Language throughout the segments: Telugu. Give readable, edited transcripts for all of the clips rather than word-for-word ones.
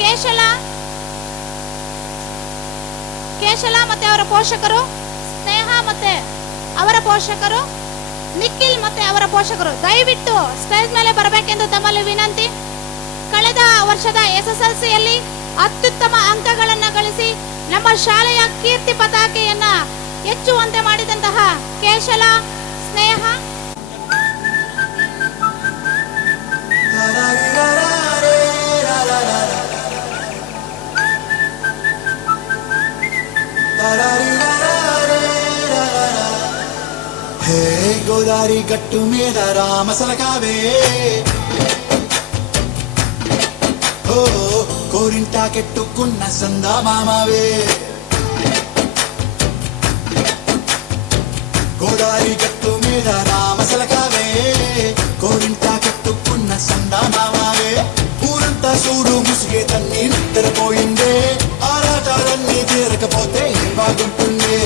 ಕೇಶಲ ಮತ್ತೆ ಅವರ ಪೋಷಕರು, ಸ್ನೇಹ ಮತ್ತೆ ಅವರ ಪೋಷಕರು, ನಿಖಿಲ್ ಮತ್ತೆ ಅವರ ಪೋಷಕರು ದಯವಿಟ್ಟು ಸ್ಟೇಜ್ ಮೇಲೆ ಬರಬೇಕೆಂದು ತಮ್ಮಲ್ಲಿ ವಿನಂತಿ. ಕಳೆದ ವರ್ಷದ SSLCಯಲ್ಲಿ ಅತ್ಯುತ್ತಮ ಅಂಕಗಳನ್ನು ಗಳಿಸಿ ನಮ್ಮ ಶಾಲೆಯ ಕೀರ್ತಿ ಪತಾಕೆಯನ್ನ ಹೆಚ್ಚುವಂತೆ ಮಾಡಿದಂತಹ ಕೇಶಲ, ಸ್ನೇಹ, హే గోదారి గట్టు మీద రామసలకావే, ఓ కోరింటాకెట్టుకున్న సందా మామవే. గోదారి గట్టు మీద రామసలకావే, కోరింటాకెట్టుకున్న సందా మామవే. ఊరంతా చూడు ముసిగే తన్ని నిద్రపోయిందే, ఆరాటాలన్నీ తీరకపోతే ఏం బాగుంటుందే.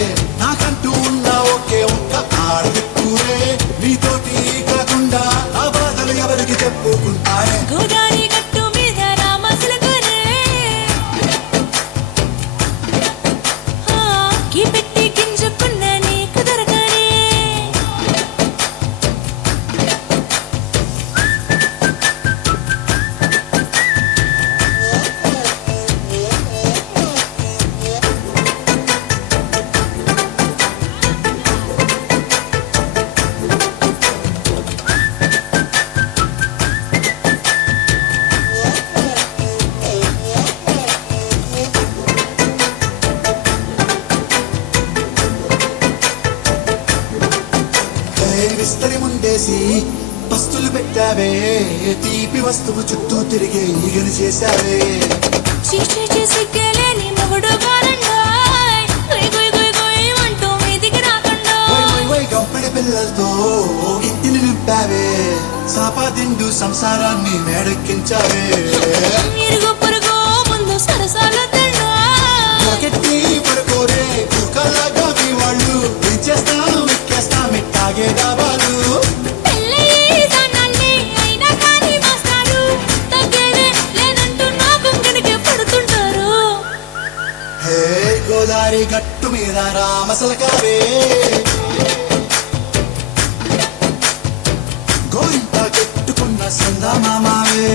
నాకంటూ ఉన్న ఒకే ఒక్క ఆడదిక్కురే, నీతోటి కాకుండా ఆ బాధలు ఎవరికి చెప్పుకుంటానే. గోదారి గట్టు మీద రామసిలకరే, కీ పెట్టి గింజుకున్న నీకు దొరకరే. విస్తరి ముందేసి పస్తులు పెట్టావే, తీపి వస్తువు చుట్టూ తిరిగే ఈగలు చేశావే. చీచీ చేసి గెలేని మొగుడు గారండాయ్, గుయ్ గుయ్ గుయ్ గుయ్ అంటూ మీదికి రాకుండా. గంపెడి పిల్లలతో ఇంటిని నింపావే, సాపాదిండు సంసారాన్ని మేడెక్కించావే. ఇరుగు పొరుగు ముందు సరసాలు గట్టి పడుకోరే కుక్కలాగా మీ వాళ్ళు, ఇచ్చేస్తాం ఎక్కేస్తాం ఎట్టాగే డాబాలు. హే గోదారి గట్టు మీద రామసలకావే, గోరింట కెట్టుకున్న సందా మామవే.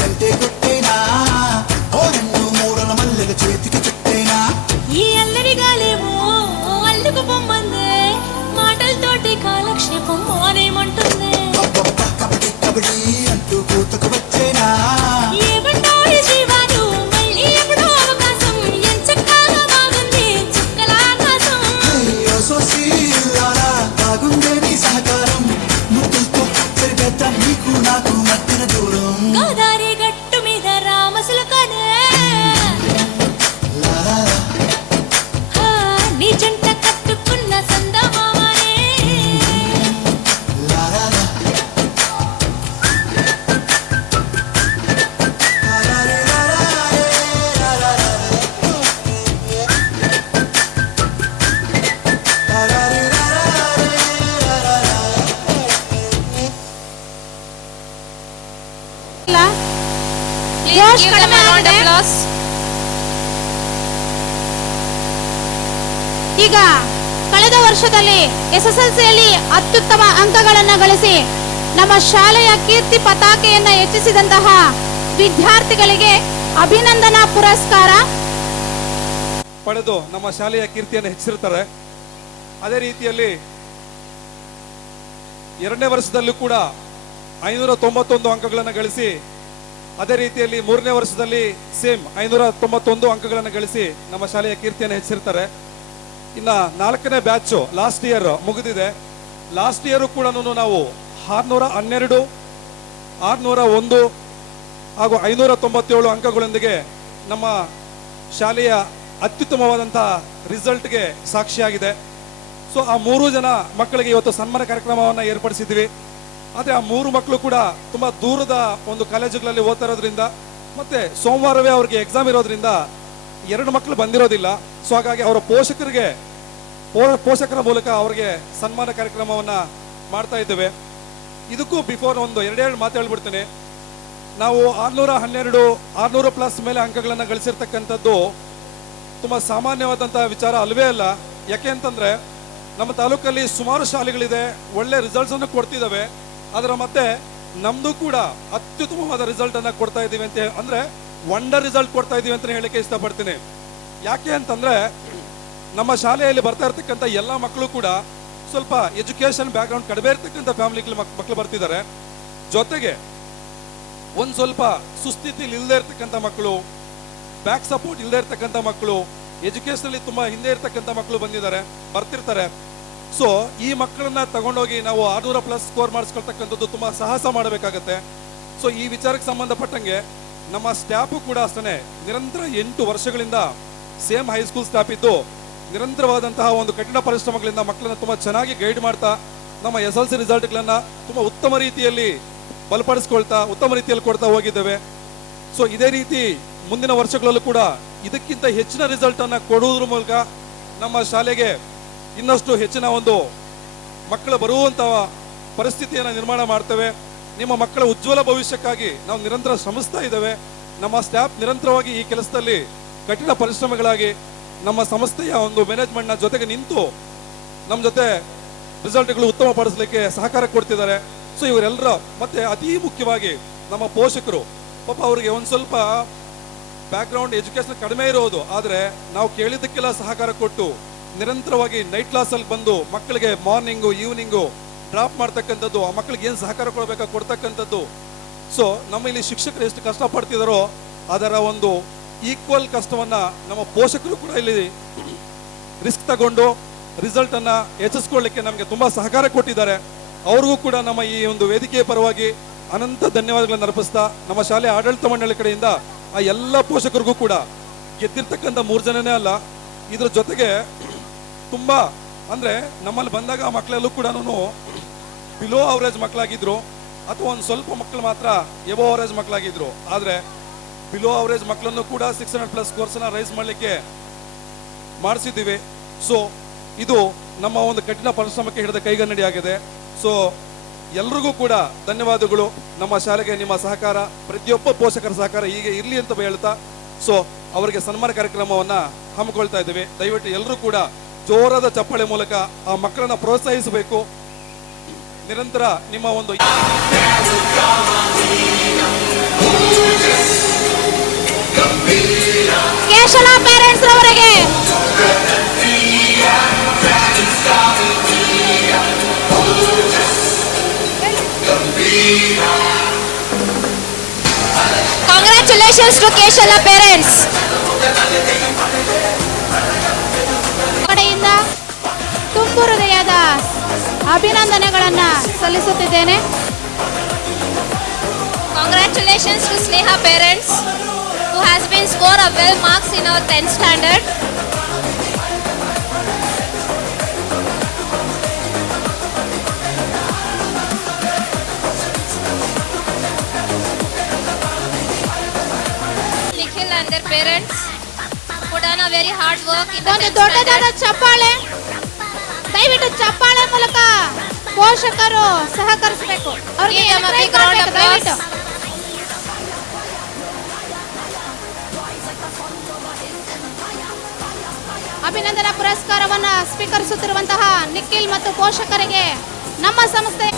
సంటే కొట్టేనా, ఓ రెండు మూడల మల్లెల చేతికి చుట్టేనా. ఈ అల్లరి గాలేమో అల్లుకు పొమ్మందే, మాటలతోటి కాలక్షేపం మానేమంటుంది. కబడ్డీ కబడ్డీ అంటూ కూతకు వచ్చేనా. ఏమంటారు జీవాలు మళ్ళీ ఎప్పుడో అవకాశం, ఎంచక్కాగా బాగుంది చుక్కల ఆకాశం. బాగుందే నీ సహకారం, ముద్దులతో సరిపెద్ద నీకు నాకు మధ్యన దూరం. గోదారి గట్టు మీద రామసిలకనే, నీ జంట కట్టుకున్న సందమామనే. ಈಗ ಕಳೆದ ವರ್ಷದಲ್ಲಿ SSLCಯಲ್ಲಿ ಅತ್ಯುತ್ತಮ ಅಂಕಗಳನ್ನು ಗಳಿಸಿ ನಮ್ಮ ಶಾಲೆಯ ಕೀರ್ತಿ ಪತಾಕೆಯನ್ನು ಹೆಚ್ಚಿಸಿದಂತಹ ವಿದ್ಯಾರ್ಥಿಗಳಿಗೆ ಅಭಿನಂದನಾ ಪುರಸ್ಕಾರ ಪಡೆದು ನಮ್ಮ ಶಾಲೆಯ ಕೀರ್ತಿಯನ್ನು ಹೆಚ್ಚಿಸಿರುತ್ತಾರೆ. ಅದೇ ರೀತಿಯಲ್ಲಿ ಎರಡನೇ ವರ್ಷದಲ್ಲೂ ಕೂಡ 591 ಅಂಕಗಳನ್ನು ಗಳಿಸಿ ಅದೇ ರೀತಿಯಲ್ಲಿ 3ನೇ ವರ್ಷದಲ್ಲಿ ಸೇಮ್ 591 ಅಂಕಗಳನ್ನು ಗಳಿಸಿ ನಮ್ಮ ಶಾಲೆಯ ಕೀರ್ತಿಯನ್ನು ಹೆಚ್ಚಿರ್ತಾರೆ. ಇನ್ನ 4ನೇ ಬ್ಯಾಚ್ ಲಾಸ್ಟ್ ಇಯರ್ ಮುಗಿದಿದೆ. ಲಾಸ್ಟ್ ಇಯರ್ ಕೂಡ ನಾವು 612, 601 ಹಾಗೂ 597 ಅಂಕಗಳೊಂದಿಗೆ ನಮ್ಮ ಶಾಲೆಯ ಅತ್ಯುತ್ತಮವಾದಂತಹ ರಿಸಲ್ಟ್ಗೆ ಸಾಕ್ಷಿಯಾಗಿದೆ. ಸೊ ಆ 3 ಜನ ಮಕ್ಕಳಿಗೆ ಇವತ್ತು ಸನ್ಮಾನ ಕಾರ್ಯಕ್ರಮವನ್ನು ಏರ್ಪಡಿಸಿದ್ವಿ. ಆದರೆ ಆ 3 ಮಕ್ಕಳು ಕೂಡ ತುಂಬಾ ದೂರದ ಒಂದು ಕಾಲೇಜುಗಳಲ್ಲಿ ಓದ್ತಾ ಇರೋದ್ರಿಂದ ಮತ್ತೆ ಸೋಮವಾರವೇ ಅವ್ರಿಗೆ ಎಕ್ಸಾಮ್ ಇರೋದ್ರಿಂದ 2 ಮಕ್ಕಳು ಬಂದಿರೋದಿಲ್ಲ. ಸೊ ಹಾಗಾಗಿ ಅವರ ಪೋಷಕರ ಮೂಲಕ ಅವರಿಗೆ ಸನ್ಮಾನ ಕಾರ್ಯಕ್ರಮವನ್ನ ಮಾಡ್ತಾ ಇದ್ದೇವೆ. ಇದಕ್ಕೂ ಬಿಫೋರ್ ಒಂದು 2 ಮಾತು ಹೇಳ್ಬಿಡ್ತೇನೆ. ನಾವು 612, 600 ಪ್ಲಸ್ ಮೇಲೆ ಅಂಕಗಳನ್ನು ಗಳಿಸಿರ್ತಕ್ಕಂಥದ್ದು ತುಂಬಾ ಸಾಮಾನ್ಯವಾದಂತಹ ವಿಚಾರ ಅಲ್ವೇ ಅಲ್ಲ. ಯಾಕೆ ಅಂತಂದ್ರೆ ನಮ್ಮ ತಾಲೂಕಲ್ಲಿ ಸುಮಾರು ಶಾಲೆಗಳಿದೆ, ಒಳ್ಳೆ ರಿಸಲ್ಟ್ಸ್ ಅನ್ನು ಕೊಡ್ತಿದ್ದಾವೆ. ಅದರ ಮತ್ತೆ ನಮ್ದು ಕೂಡ ಅತ್ಯುತ್ತಮವಾದ ರಿಸಲ್ಟ್ ಅನ್ನ ಕೊಡ್ತಾ ಇದೀವಿ ಅಂತ ಅಂದ್ರೆ ವಂಡರ್ ರಿಸಲ್ಟ್ ಕೊಡ್ತಾ ಇದೀವಿ ಅಂತ ಹೇಳಕ್ಕೆ ಇಷ್ಟಪಡ್ತೀನಿ. ಯಾಕೆ ಅಂತಂದ್ರೆ ನಮ್ಮ ಶಾಲೆಯಲ್ಲಿ ಬರ್ತಾ ಇರ್ತಕ್ಕಂಥ ಎಲ್ಲ ಮಕ್ಕಳು ಕೂಡ ಸ್ವಲ್ಪ ಎಜುಕೇಶನ್ ಬ್ಯಾಕ್ ಗ್ರೌಂಡ್ ಕಡಿಮೆ ಇರ್ತಕ್ಕಂಥ ಫ್ಯಾಮಿಲಿ ಮಕ್ಕಳು ಬರ್ತಿದ್ದಾರೆ. ಜೊತೆಗೆ ಒಂದ್ ಸ್ವಲ್ಪ ಸುಸ್ಥಿತಿಲಿ ಇಲ್ಲದೆ ಇರ್ತಕ್ಕಂಥ ಮಕ್ಕಳು, ಬ್ಯಾಕ್ ಸಪೋರ್ಟ್ ಇಲ್ಲದೆ ಇರ್ತಕ್ಕಂಥ ಮಕ್ಕಳು, ಎಜುಕೇಶನ್ ಅಲ್ಲಿ ತುಂಬಾ ಹಿಂದೆ ಇರ್ತಕ್ಕಂಥ ಮಕ್ಕಳು ಬರ್ತಿರ್ತಾರೆ. ಸೊ ಈ ಮಕ್ಕಳನ್ನ ತಗೊಂಡೋಗಿ ನಾವು 600 ಪ್ಲಸ್ ಸ್ಕೋರ್ ಮಾಡಿಸ್ಕೊಳ್ತಕ್ಕಂಥದ್ದು ತುಂಬಾ ಸಾಹಸ ಮಾಡಬೇಕಾಗತ್ತೆ. ಸೊ ಈ ವಿಚಾರಕ್ಕೆ ಸಂಬಂಧಪಟ್ಟಂಗೆ ನಮ್ಮ ಸ್ಟಾಫು ಕೂಡ ಅಷ್ಟೇ ನಿರಂತರ 8 ವರ್ಷಗಳಿಂದ ಸೇಮ್ ಹೈಸ್ಕೂಲ್ ಸ್ಟಾಫ್ ಇದ್ದು ನಿರಂತರವಾದಂತಹ ಒಂದು ಕಠಿಣ ಪರಿಶ್ರಮಗಳಿಂದ ಮಕ್ಕಳನ್ನ ತುಂಬಾ ಚೆನ್ನಾಗಿ ಗೈಡ್ ಮಾಡ್ತಾ ನಮ್ಮ SLC ರಿಸಲ್ಟ್ಗಳನ್ನ ತುಂಬಾ ಉತ್ತಮ ರೀತಿಯಲ್ಲಿ ಬಲಪಡಿಸ್ಕೊಳ್ತಾ ಉತ್ತಮ ರೀತಿಯಲ್ಲಿ ಕೊಡ್ತಾ ಹೋಗಿದ್ದೇವೆ. ಸೊ ಇದೇ ರೀತಿ ಮುಂದಿನ ವರ್ಷಗಳಲ್ಲೂ ಕೂಡ ಇದಕ್ಕಿಂತ ಹೆಚ್ಚಿನ ರಿಸಲ್ಟ್ ಅನ್ನ ಕೊಡುವುದ್ರ ಮೂಲಕ ನಮ್ಮ ಶಾಲೆಗೆ ಇನ್ನಷ್ಟು ಹೆಚ್ಚಿನ ಒಂದು ಮಕ್ಕಳು ಬರುವಂತಹ ಪರಿಸ್ಥಿತಿಯನ್ನು ನಿರ್ಮಾಣ ಮಾಡ್ತೇವೆ. ನಿಮ್ಮ ಮಕ್ಕಳ ಉಜ್ವಲ ಭವಿಷ್ಯಕ್ಕಾಗಿ ನಾವು ನಿರಂತರ ಶ್ರಮಿಸ್ತಾ ಇದ್ದೇವೆ. ನಮ್ಮ ಸ್ಟಾಫ್ ನಿರಂತರವಾಗಿ ಈ ಕೆಲಸದಲ್ಲಿ ಕಠಿಣ ಪರಿಶ್ರಮಗಳಾಗಿ ನಮ್ಮ ಸಂಸ್ಥೆಯ ಒಂದು ಮ್ಯಾನೇಜ್ಮೆಂಟ್ನ ಜೊತೆಗೆ ನಿಂತು ನಮ್ಮ ಜೊತೆ ರಿಸಲ್ಟ್ಗಳು ಉತ್ತಮ ಪಡಿಸಲಿಕ್ಕೆ ಸಹಕಾರ ಕೊಡ್ತಿದ್ದಾರೆ. ಸೊ ಇವರೆಲ್ಲರ ಮತ್ತೆ ಅತಿ ಮುಖ್ಯವಾಗಿ ನಮ್ಮ ಪೋಷಕರು ಪಾಪ ಅವರಿಗೆ ಒಂದು ಸ್ವಲ್ಪ ಬ್ಯಾಕ್ ಗ್ರೌಂಡ್ ಎಜುಕೇಶನ್ ಕಡಿಮೆ ಇರೋದು, ಆದರೆ ನಾವು ಕೇಳಿದ್ದಕ್ಕೆಲ್ಲ ಸಹಕಾರ ಕೊಟ್ಟು ನಿರಂತರವಾಗಿ ನೈಟ್ ಕ್ಲಾಸ್ ಅಲ್ಲಿ ಬಂದು ಮಕ್ಕಳಿಗೆ ಮಾರ್ನಿಂಗು ಈವ್ನಿಂಗು ಡ್ರಾಪ್ ಮಾಡ್ತಕ್ಕಂಥದ್ದು, ಆ ಮಕ್ಕಳಿಗೆ ಏನು ಸಹಕಾರ ಕೊಡ್ತಕ್ಕಂಥದ್ದು. ಸೊ ನಮ್ಮ ಇಲ್ಲಿ ಶಿಕ್ಷಕರು ಎಷ್ಟು ಕಷ್ಟ ಪಡ್ತಿದಾರೋ ಅದರ ಒಂದು ಈಕ್ವಲ್ ಕಷ್ಟವನ್ನ ನಮ್ಮ ಪೋಷಕರು ಕೂಡ ಇಲ್ಲಿ ರಿಸ್ಕ್ ತಗೊಂಡು ರಿಸಲ್ಟ್ ಅನ್ನ ಹೆಚ್ಚಿಸ್ಕೊಳ್ಳಿಕ್ಕೆ ನಮಗೆ ತುಂಬಾ ಸಹಕಾರ ಕೊಟ್ಟಿದ್ದಾರೆ. ಅವ್ರಿಗೂ ಕೂಡ ನಮ್ಮ ಈ ಒಂದು ವೇದಿಕೆಯ ಪರವಾಗಿ ಅನಂತ ಧನ್ಯವಾದಗಳನ್ನು ಅರ್ಪಿಸ್ತಾ ನಮ್ಮ ಶಾಲೆ ಆಡಳಿತ ಮಂಡಳಿ ಕಡೆಯಿಂದ ಆ ಎಲ್ಲ ಪೋಷಕರಿಗೂ ಕೂಡ ಗೆದ್ದಿರ್ತಕ್ಕಂಥ 3 ಜನನೇ ಅಲ್ಲ, ಇದ್ರ ಜೊತೆಗೆ ತುಂಬಾ ಅಂದ್ರೆ ನಮ್ಮಲ್ಲಿ ಬಂದಾಗ ಆ ಮಕ್ಕಳೆಲ್ಲೂ ಕೂಡ ಬಿಲೋ ಅವರೇಜ್ ಮಕ್ಕಳಾಗಿದ್ರು ಅಥವಾ ಒಂದು ಸ್ವಲ್ಪ ಮಕ್ಕಳು ಮಾತ್ರ ಎಬೋ ಅವರೇಜ್ ಮಕ್ಕಳಾಗಿದ್ರು. ಆದ್ರೆ ಬಿಲೋ ಅವರೇಜ್ ಮಕ್ಕಳನ್ನು ಕೂಡ 600 ಪ್ಲಸ್ ಕೋರ್ಸ್ ನ ರೈಸ್ ಮಾಡಲಿಕ್ಕೆ ಮಾಡಿಸಿದ್ದೀವಿ. ಸೊ ಇದು ನಮ್ಮ ಒಂದು ಕಠಿಣ ಪರಿಶ್ರಮಕ್ಕೆ ಹಿಡಿದ ಕೈಗನ್ನಡಿ ಆಗಿದೆ. ಸೊ ಎಲ್ರಿಗೂ ಕೂಡ ಧನ್ಯವಾದಗಳು. ನಮ್ಮ ಶಾಲೆಗೆ ನಿಮ್ಮ ಸಹಕಾರ, ಪ್ರತಿಯೊಬ್ಬ ಪೋಷಕರ ಸಹಕಾರ ಹೀಗೆ ಇರಲಿ ಅಂತ ಹೇಳ್ತಾ ಸೊ ಅವರಿಗೆ ಸನ್ಮಾನ ಕಾರ್ಯಕ್ರಮವನ್ನ ಹಮ್ಮಿಕೊಳ್ತಾ ಇದ್ದೀವಿ. ದಯವಿಟ್ಟು ಎಲ್ಲರೂ ಕೂಡ ಜೋರಾದ ಚಪ್ಪಾಳೆ ಮೂಲಕ ಆ ಮಕ್ಕಳನ್ನ ಪ್ರೋತ್ಸಾಹಿಸಬೇಕು. ನಿರಂತರ ನಿಮ್ಮ ಒಂದು ಕೇಶಲ ಪೇರೆಂಟ್ಸ್ ಅವರಿಗೆ Congratulations to Keshala parents. ಕಡೆಯಿಂದ ತುಂಬು ಹೃದಯದ ಅಭಿನಂದನೆಗಳನ್ನ ಸಲ್ಲಿಸುತ್ತಿದ್ದೇನೆ. Congratulations to Sneha parents who has been score a well marks in our 10th standard. Nikhil and their parents who done a very hard work in the ಒಂದು 10th ದೊಡ್ಡದಾದ standard. ಚಪ್ಪಾಳೆ, ದಯವಿಟ್ಟು ಚಪ್ಪಾಳೆ ಮೂಲಕ ಪೋಷಕರು ಸಹಕರಿಸಬೇಕು. ಅವರಿಗೆ Give them a big round of applause. ದಯವಿಟ್ಟು ಅಭಿನಂದನಾ ಪುರಸ್ಕಾರವನ್ನ ಸ್ವೀಕರಿಸುತ್ತಿರುವಂತಹ ನಿಖಿಲ್ ಮತ್ತು ಪೋಷಕರಿಗೆ ನಮ್ಮ ಸಂಸ್ಥೆ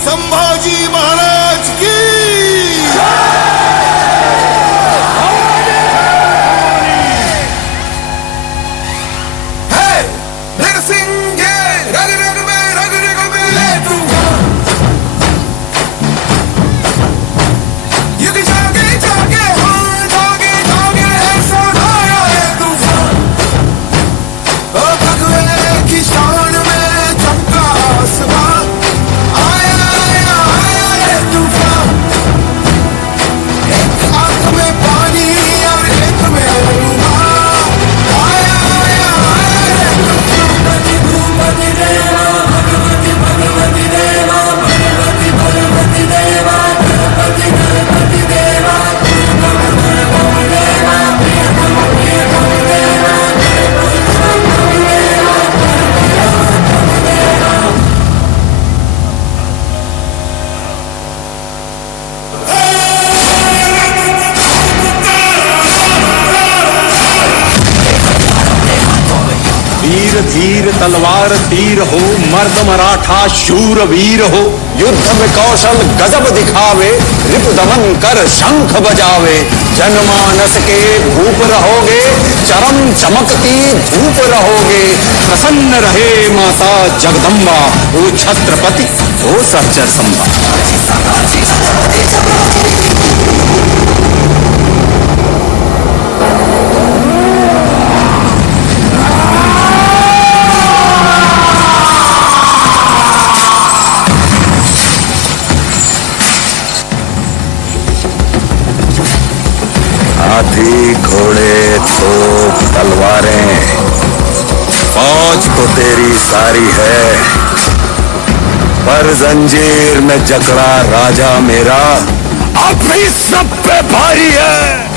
संभाजी महाराज की आया तलवार तीर हो, मर्द मराठा शूर वीर हो, युद्ध में कौशल गजब दिखावे, रिपु दमन कर शंख बजावे। जनमानस के भूप रहोगे, चरम चमकती धूप रहोगे। प्रसन्न रहे माता जगदम्बा, वो छत्रपति वो सच्चर संभा। हाथी घोड़े तोप तलवारें, फौज तो तेरी सारी है, पर जंजीर में जकड़ा राजा मेरा अब भी सब पे भारी है।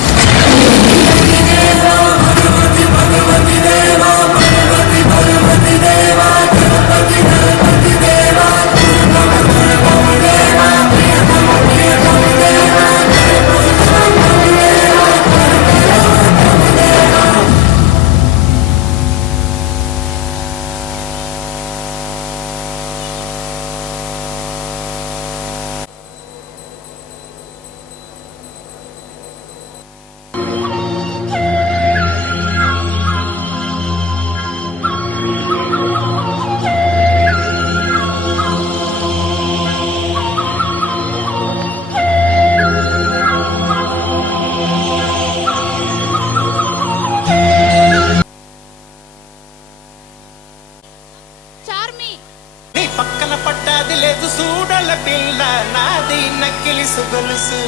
పక్కన పడ్డాది లేదు చూడల పిల్ల నాది నక్కిలిసు గొలుసు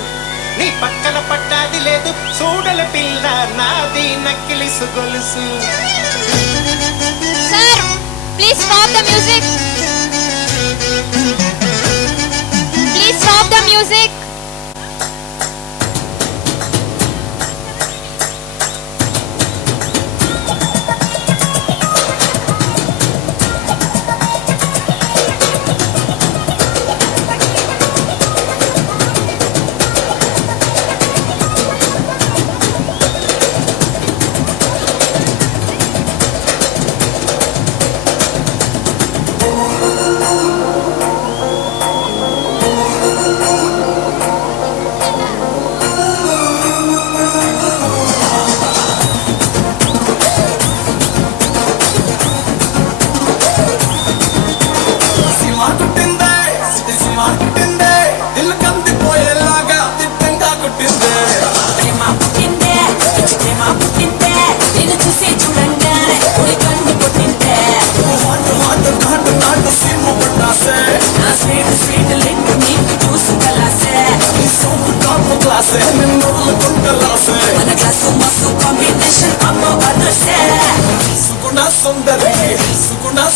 నీ పక్కన పడ్డాది లేదు చూడల పిల్ల నాది నక్కిలిసు గొలుసు Sir, please stop the music. Please stop the music.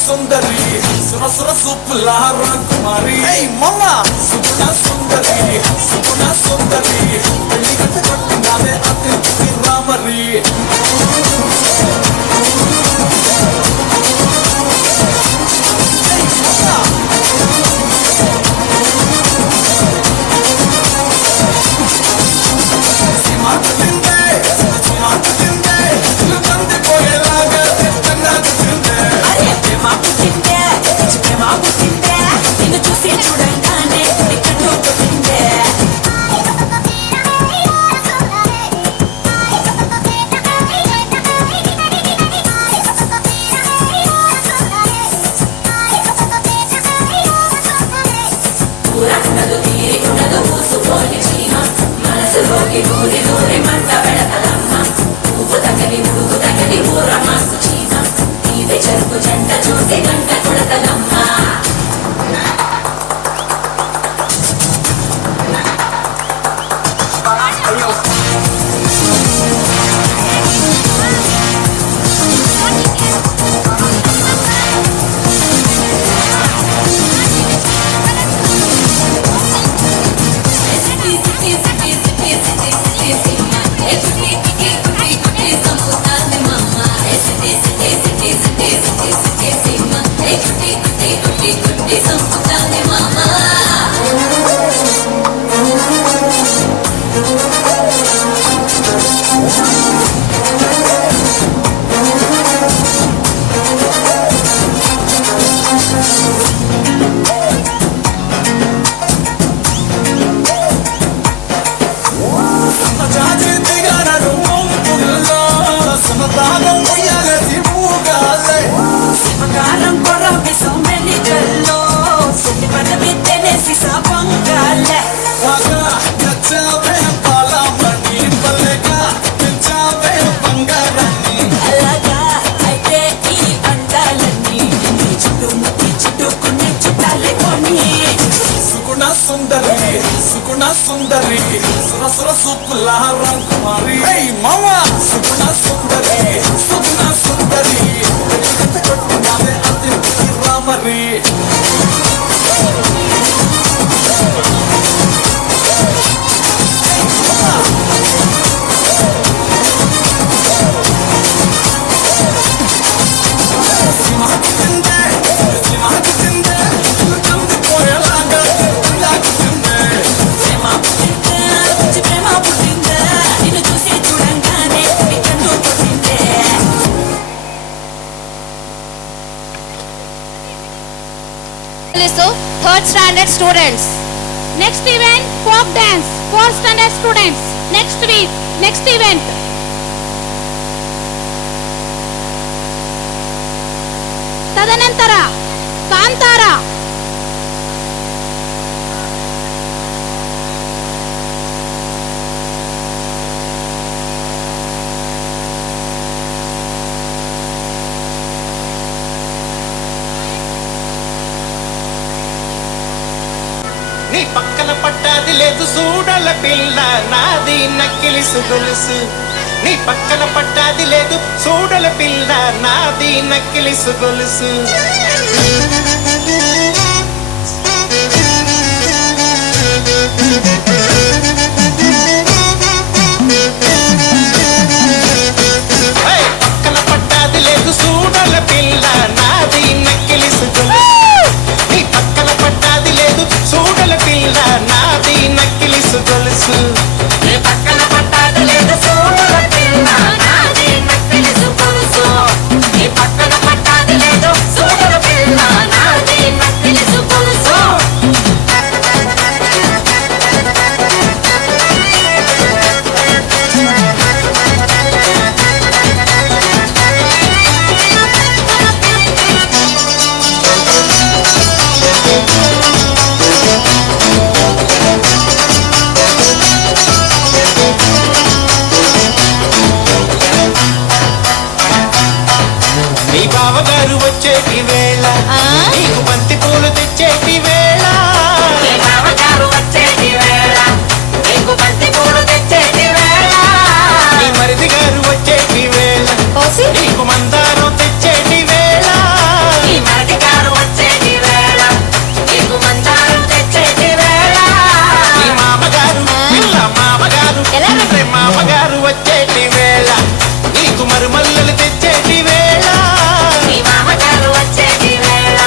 సుందరి సుర సూపులా కుమారి మమ్మ సుగుణ సుందరి పెళ్లి గట్ట కొట్టినాదే అక్కడికి రామరి సుందరి సుగుణ సుందరి సుర సుప్పుల రంగుమారి మామ సుగుణ సుందరి సుగుణ సుందరి కొట్టినావే అతి రామరి పిచ్చి ప్రేమ పుట్టిందే నిన్ను చూసి చూడంగానే నీ కన్ను కొట్టిందే. So, third standard students. Next event, folk dance. Fourth standard students. Next week, next event. ತದನಂತರ ಕಾಂತಾರ. నీ పక్కన పట్టాది లేదు చూడల పిల్ల నాది నక్కిలి గొలుసు నీ పక్కన పట్టాది లేదు చూడల పిల్ల నాది నక్కిలి గొలుసు పక్కన పట్టాది లేదు చూడల పిల్ల నాది నక్కిలి గొలుసు నీ పక్కన పట్టాది లేదు చూడల పిల్ల నాది నక్కిలి గొలుసు నీ పక్కన పట్టాది లేదు చూడల పిల్ల నాది నక్కిలి గొలుసు నీ పక్కన పట్టాది లేదు చూడల పిల్ల నాది నక్కిలి గొలుసు. నీ బావగారు వచ్చేటి వేళ నీకు బంతి పూలు తెచ్చేటి వేళ నీ బావగారు వచ్చేటి వేళ నీకు బంతి పూలు తెచ్చేటి వేళ నీ మరిది గారు వచ్చేటి వేళ నీకు మందారం తెచ్చేటి వేళ నీ మరిది గారు వచ్చేటి వేళ నీకు మందారం తెచ్చేటి వేళ నీ మామగారు పిల్ల మామగారు రే మామగారు వచ్చేటి వేళ నీకు మరుమల్లలు తెచ్చేటి వేళ నీ మామగారు వచ్చేటి వేళ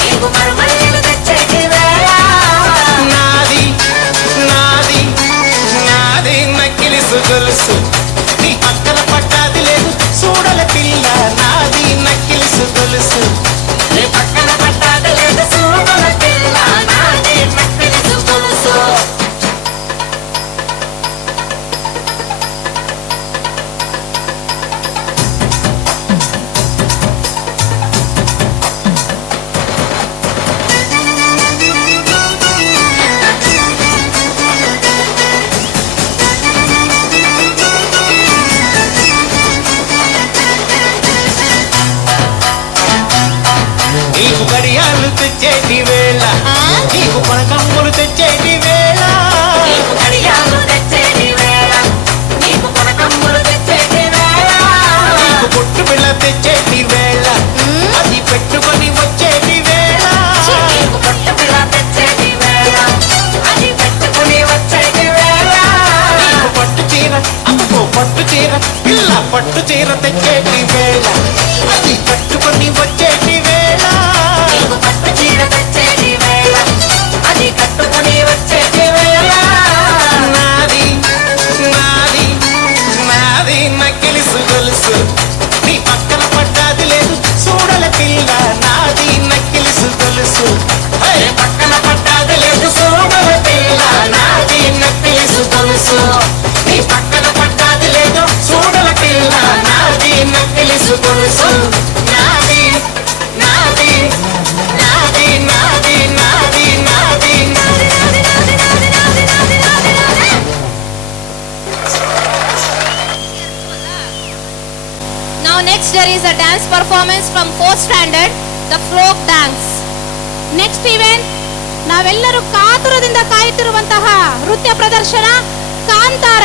నీకు మరుమల్లెలు తెచ్చేటి వేళ నాది నాది నాది నక్కిలి గొలుసు నీ పక్కన పట్టాది లేదు చూడల పిల్ల నాది నక్కిలి గొలుసు నీ పక్కన పట్టాది లేదు చూడల పిల్ల నాది నక్కిలి గొలుసు. నీకు గడియాలు తెచ్చేటి వేళ నీకు పనకమ్ములు తెచ్చేటి వేళ నీకు గడియాలు తెచ్చేటి వేళ నీకు కొనకమ్ములు తెచ్చేటి వేళ నీకు పొట్టు బిళ్ళ తెచ్చేటి వేళ అది పెట్టుకొని వచ్చేటి వేళ నీకు పొట్టు పిల్ల తెచ్చేటి వేళ అది పెట్టుకుని వచ్చేటి వేళ నీకు పట్టు చీర అమ్మకో పట్టు చీర పిల్ల పట్టు చీర తెచ్చేటి వేళ అది కట్టుకొని వచ్చేటి వేళ నీకు పట్టు చీర తెచ్చేటి వేళ అది కట్టుకుని వచ్చేటి వేళ నాది నాది నాది నక్కిలి గొలుసు నీ పక్కన పట్టాది లేదు చూడల పిల్ల నాది నక్కిలి గొలుసు నీ పక్కన పట్టాది లేదు చూడల పిల్ల నాది నక్కిలి గొలుసు నీ పక్కన పట్టాది లేదు చూడల పిల్ల నాది నక్కిలి గొలుసు నాది నాది నాది నాది నాది నాది Now next there is a dance performance from fourth standard, the folk dance. Next event, now ನಾವೆಲ್ಲರೂ ಕಾತುರದಿಂದ ಕಾಯುತ್ತಿರುವಂತಹ ನೃತ್ಯ ಪ್ರದರ್ಶನ Kantara.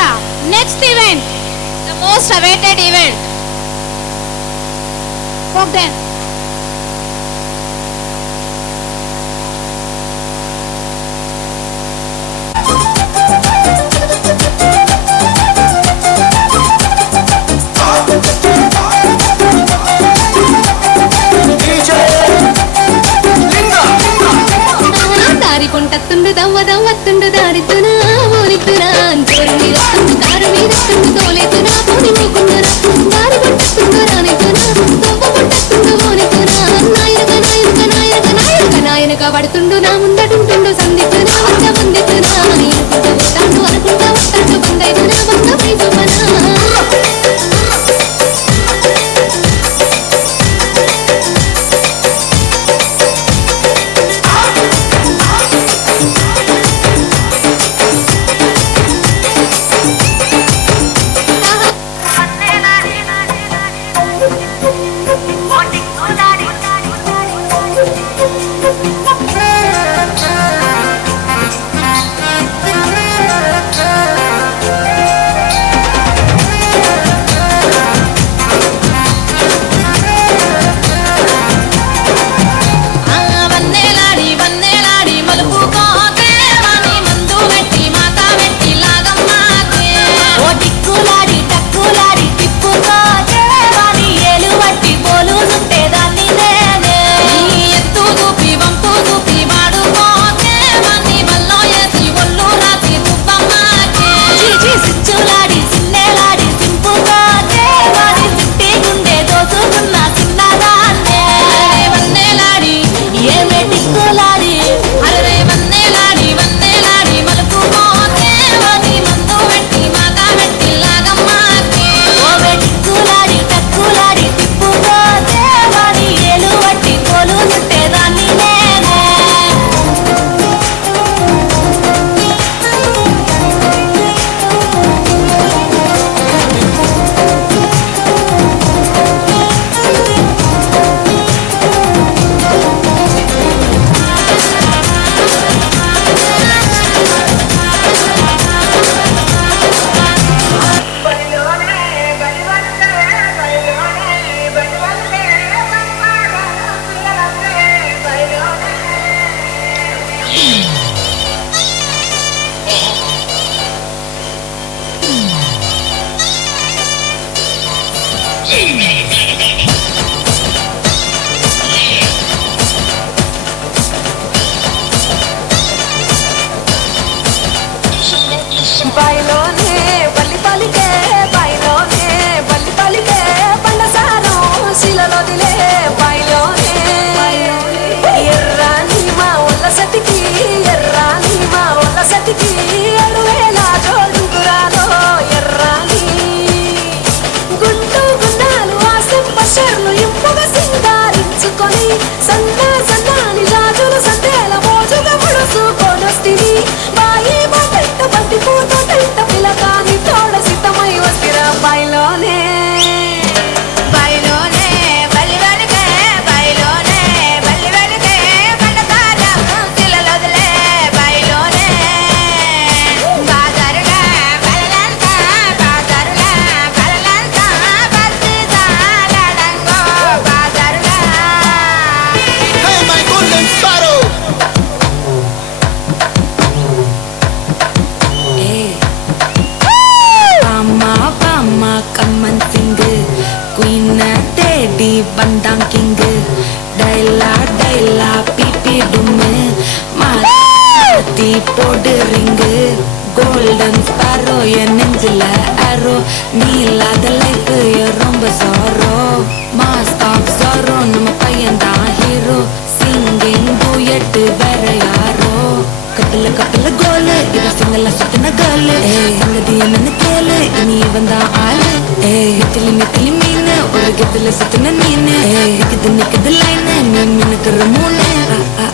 Next event, the most awaited event, folk dance. దారి కొంటత్తుండు దవ్వ దవ్వత్తుండు దారిద్దునా ఊరిద్దునా అంతోరు మీదత్తుండు కారు మీదత్తుండు తోలేతునా పోని మూకుండునా దారి కొంటత్తుండు రానిద్దునా దవ్వ కొంటత్తుండు ఓనిద్దునా నాయనక నాయనక నాయనక నాయనక నాయనక పడుతుండు నా ముందటుంటుండు సందిద్దునా వంద వందిద్దునా అనుకుంటూ వస్తాడు అనుకుంటా వస్తాడు బందైదునా వంద పైదుమనా.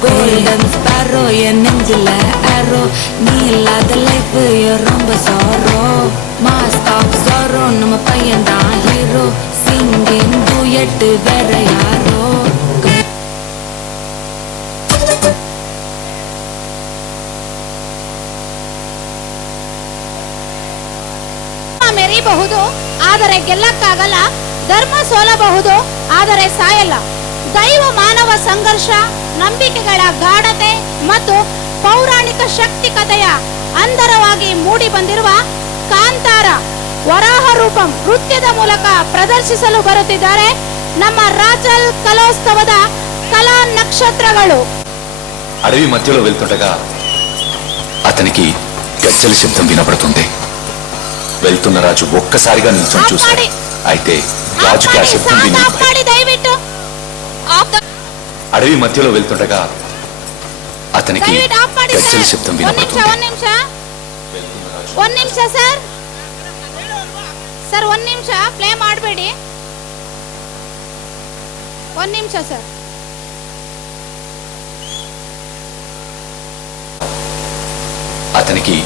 Golden Sparrow, en Angela Arrow, நீ இல்லாத லைஃப் ரொம்ப sorrow. Mask of sorrow, நம்ம பையன் தான் ஹீரோ. Singing duet வேற யாரோ. ಗೆರಿಬಹುದು ಆದರೆ ಗೆಲ್ಲಕ್ಕಾಗಲ್ಲ, ಧರ್ಮ ಸೋಲಬಹುದು ಆದರೆ ಸಾಯಲ್ಲ. ದೈವ ಮಾನವ ಸಂಘರ್ಷ, ನಂಬಿಕೆಗಳ ಗಾಢತೆ ಮತ್ತು ಪೌರಾಣಿಕ ಶಕ್ತಿ ಕಥೆಯ ಅಂದರವಾಗಿ ಮೂಡಿ ಬಂದಿರುವ ಕಾಂತಾರ ವರಾಹ ರೂಪಂ ನೃತ್ಯದ ಮೂಲಕ ಪ್ರದರ್ಶಿಸಲು ಬರುತ್ತಿದ್ದಾರೆ ನಮ್ಮ రాచల్ కళోత్సవದ కళా నక్షత్రಗಳು. అడవి మధ్యలో వెళ్తుండగా అతనికి గజ్జల శబ్దం వినపడుతుంది. వెళ్తున్న రాజు ఒక్కసారిగా నిల్చొని చూశాడు. అయితే రాజుకి ఆ శబ్దం విని దయవిಟ್ಟು అడవి మధ్యలో వెళ్తుండగా అతనికి గజ్జల శబ్దం వినపడుతుంది. ಒಂದ್ ನಿಮಿಷ ಸರ್, ಸರ್ ಒಂದ್ ನಿಮಿಷ ಪ್ಲೇ ಮಾಡಬೇಡಿ, ಒಂದ್ ನಿಮಿಷ ಸರ್. అతనికి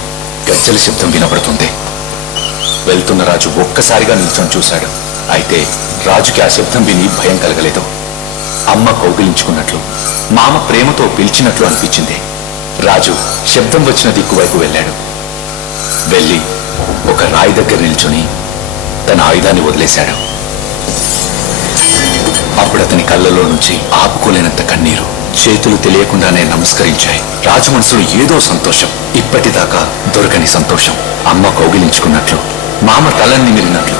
గజ్జల శబ్దం వినపడుతుంది. వెళ్తున్న రాజు ఒక్కసారిగా నిల్చొని చూశాడు. అయితే రాజుకి ఆ శబ్దం విని భయం కలగలేదు. అమ్మ కౌగిలించుకున్నట్లు, మామ ప్రేమతో పిలిచినట్లు అనిపించింది. రాజు శబ్దం వచ్చిన దిక్కు వైపు వెళ్ళాడు. వెళ్ళి ఒక రాయి దగ్గర నిల్చొని తన ఆయుధాన్ని వదిలేశాడు. అప్పుడు అతని కళ్ళలో నుంచి ఆపుకోలేనంత కన్నీరు, చేతులు తెలియకుండానే నమస్కరించాయి. రాజు మనసులో ఏదో సంతోషం, ఇప్పటిదాకా దొరకని సంతోషం. అమ్మ కౌగిలించుకున్నట్లు, మామ తలన్ని మిరినట్లు.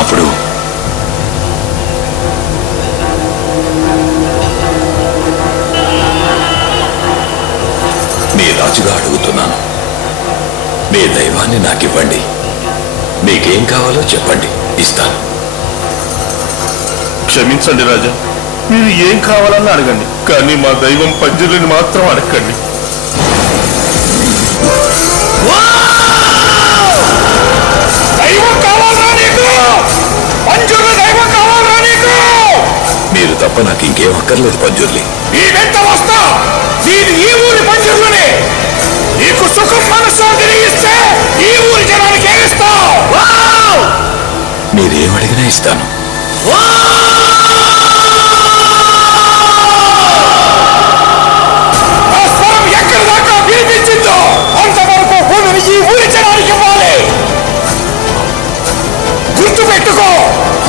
అప్పుడు మీ రాజుగా అడుగుతున్నాను, మీ దైవాన్ని నాకివ్వండి. మీకేం కావాలో చెప్పండి, ఇస్తాను. క్షమించండి రాజా, మీరు ఏం కావాలన్నా అడగండి, కానీ మా దైవం పంజరుని మాత్రం అడగండి. మీరు తప్ప నాకు ఇంకేం అక్కర్లేదు పంజుర్లి. ఈ ఊరి పంజరులనే నీకు సుఖం మనశ్శాంతిని ఇస్తే ఈ ఊరి జనానికి ఏమిస్తావు? మీరేం అడిగినా ఇస్తాను. ఎక్కడి దాకా వినిపించిందో అంతవరకు భూమిని ఈ ఊరి జనానికి ఇవ్వాలి. గుర్తు పెట్టుకో,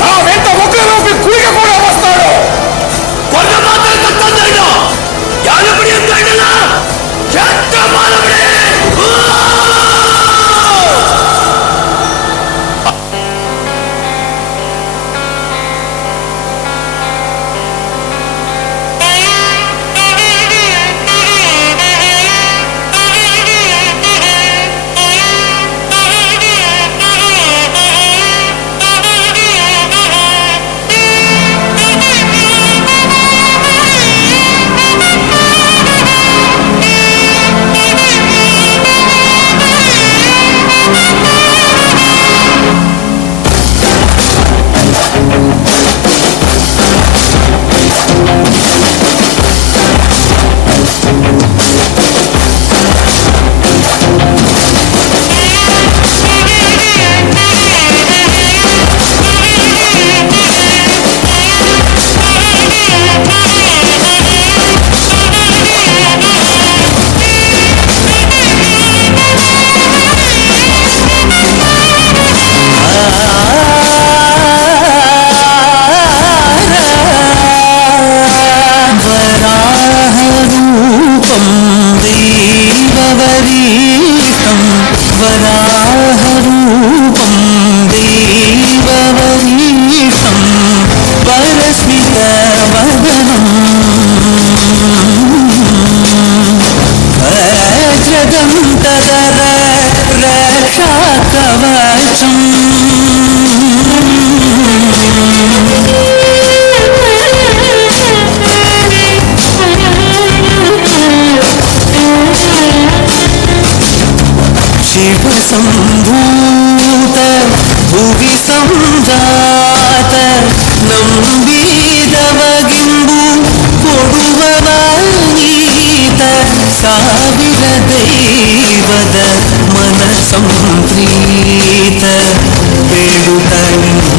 నా వెంట ఒకరిలోకి కుడిగా కూడా వస్తాడు. వరాహరూపం దేవవరీశం పరస్మితవదనం వజ్రదంతధర రక్షాకవచం शिव संभूत भुवि संजात नंबीदवगिंबु कोडुवनीत ಸಾವಿರ ದೈವದ ಮನ ಸಂಪ್ರೀತ ಬೇಡುತ್ತಂದೇವು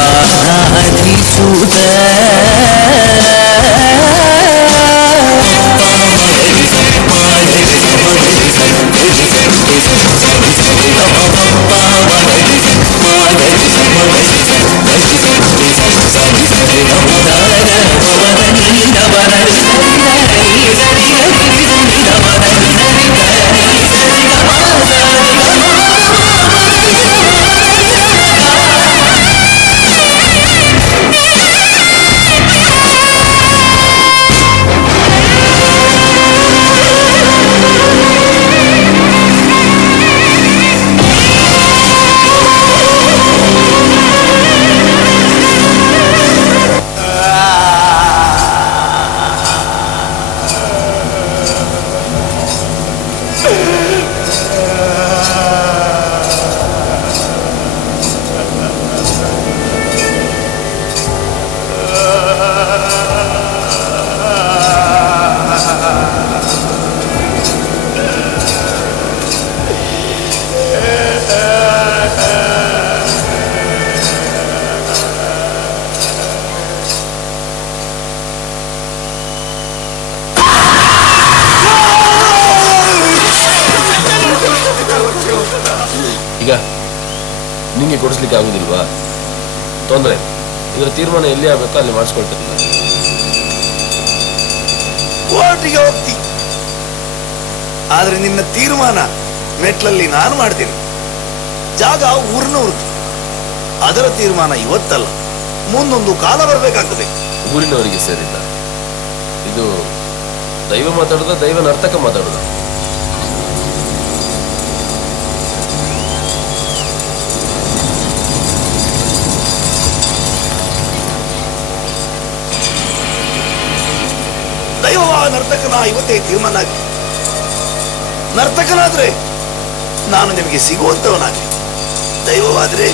ಆರಾಧಿಸುತ್ತ Bye. ಈಗ ನಿಮಗೆ ಕೊಡಿಸ್ಲಿಕ್ಕೆ ಆಗುದಿಲ್ವಾ? ತೊಂದರೆ, ಇದರ ತೀರ್ಮಾನ ಎಲ್ಲಿ ಆಗಬೇಕೋ ಅಲ್ಲಿ ಮಾಡಿಸ್ಕೊಳ್ತೇನೆ. ಕೋರ್ಟಿಗೆ ಹೋಗ್ತಿ, ಆದ್ರೆ ನಿನ್ನ ತೀರ್ಮಾನ ಮೆಟ್ಲಲ್ಲಿ ನಾನು ಮಾಡ್ತೀನಿ. ಜಾಗ ಊರಿನವ್ರದ್ದು, ಅದರ ತೀರ್ಮಾನ ಇವತ್ತಲ್ಲ, ಮುಂದೊಂದು ಕಾಲ ಬರಬೇಕಾಗ್ತದೆ. ಊರಿನವರಿಗೆ ಸೇರಿದ್ದ ಇದು ದೈವ ಮಾತಾಡುದ, ದೈವ ನರ್ತಕ ಮಾತಾಡುದ? ದೈವವ ನರ್ತಕನ ಇವತ್ತೇ ತೀರ್ಮಾನ ಆಗಿ, ನರ್ತಕನಾದ್ರೆ ನಾನು ನಿಮಗೆ ಸಿಗುವಂತವನಾಗಿ, ದೈವವಾದ್ರೆ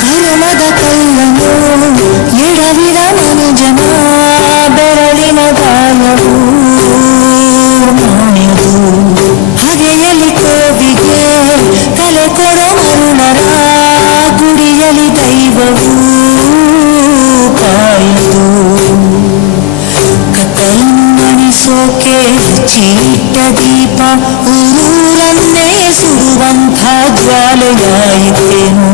ಕರ್ಮದ ಕಲ್ಲನು ಎಡವಿದ ಮನುಜನ ಬೆರಳಿನ ಗಾಯವು ಮಾಣಿದು, ಹಗೆಯಲಿ ಕೋವಿಗೆ ತಲೆ ಕೊಡೋ ಮರುಣರ ಗುಡಿಯಲಿ ದೈವವು ಕಾಯಿದು, ಕತ್ತಲನ್ನಣಿಸೋಕೆ ಚೀಟ ದೀಪ ಊರನ್ನೇ ಸುಡುವಂಥ ಜ್ವಾಲೆಯಾಯಿತೇನು.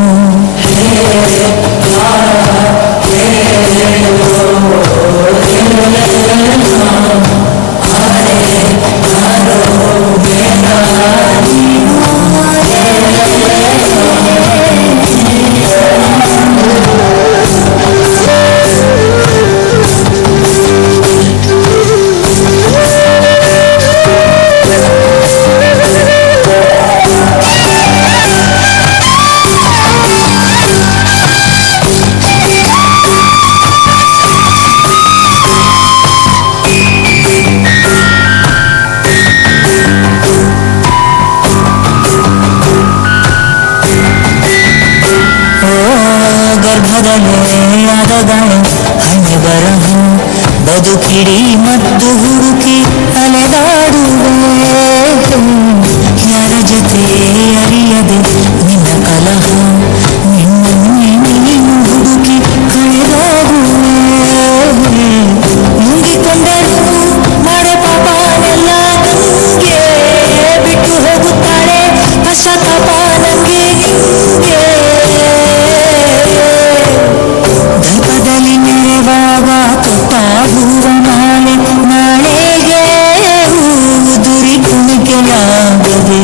ಗರ್ಭದಲ್ಲೇ ಹಣ್ಣು ಬರಹ ಬದುಕಿಡಿ ಮತ್ತು ಹುಡುಕಿ ಅಲೆದಾಡುವೆ, ಯಾರ ಜೊತೆ ಅರಿಯದೆ ನಿನ್ನ ಕಲಹ, ನಿನ್ನನ್ನೇ ನೀನು ಹುಡುಕಿ ಕಳೆದೋಗುವೆ. ಮುಗಿಕೊಂಡರು ಮಾಡೆ ಪಾಪನೆಲ್ಲ ನಂಗೆ ಬಿಟ್ಟು ಹೋಗುತ್ತಾಳೆ, ಪಶ್ಚಾತ್ತಾಪ ನಂಗೆ ನಿಂಗೆ. ದೀಪದಲ್ಲಿ ಮೆರೆವಾಗ ತೊಟ್ಟಾಗುವ ಮಾಲೆ ನಾಳೆಗೆ ಉದುರಿ ಕುಣಿಕೆಯಾಗದೆ.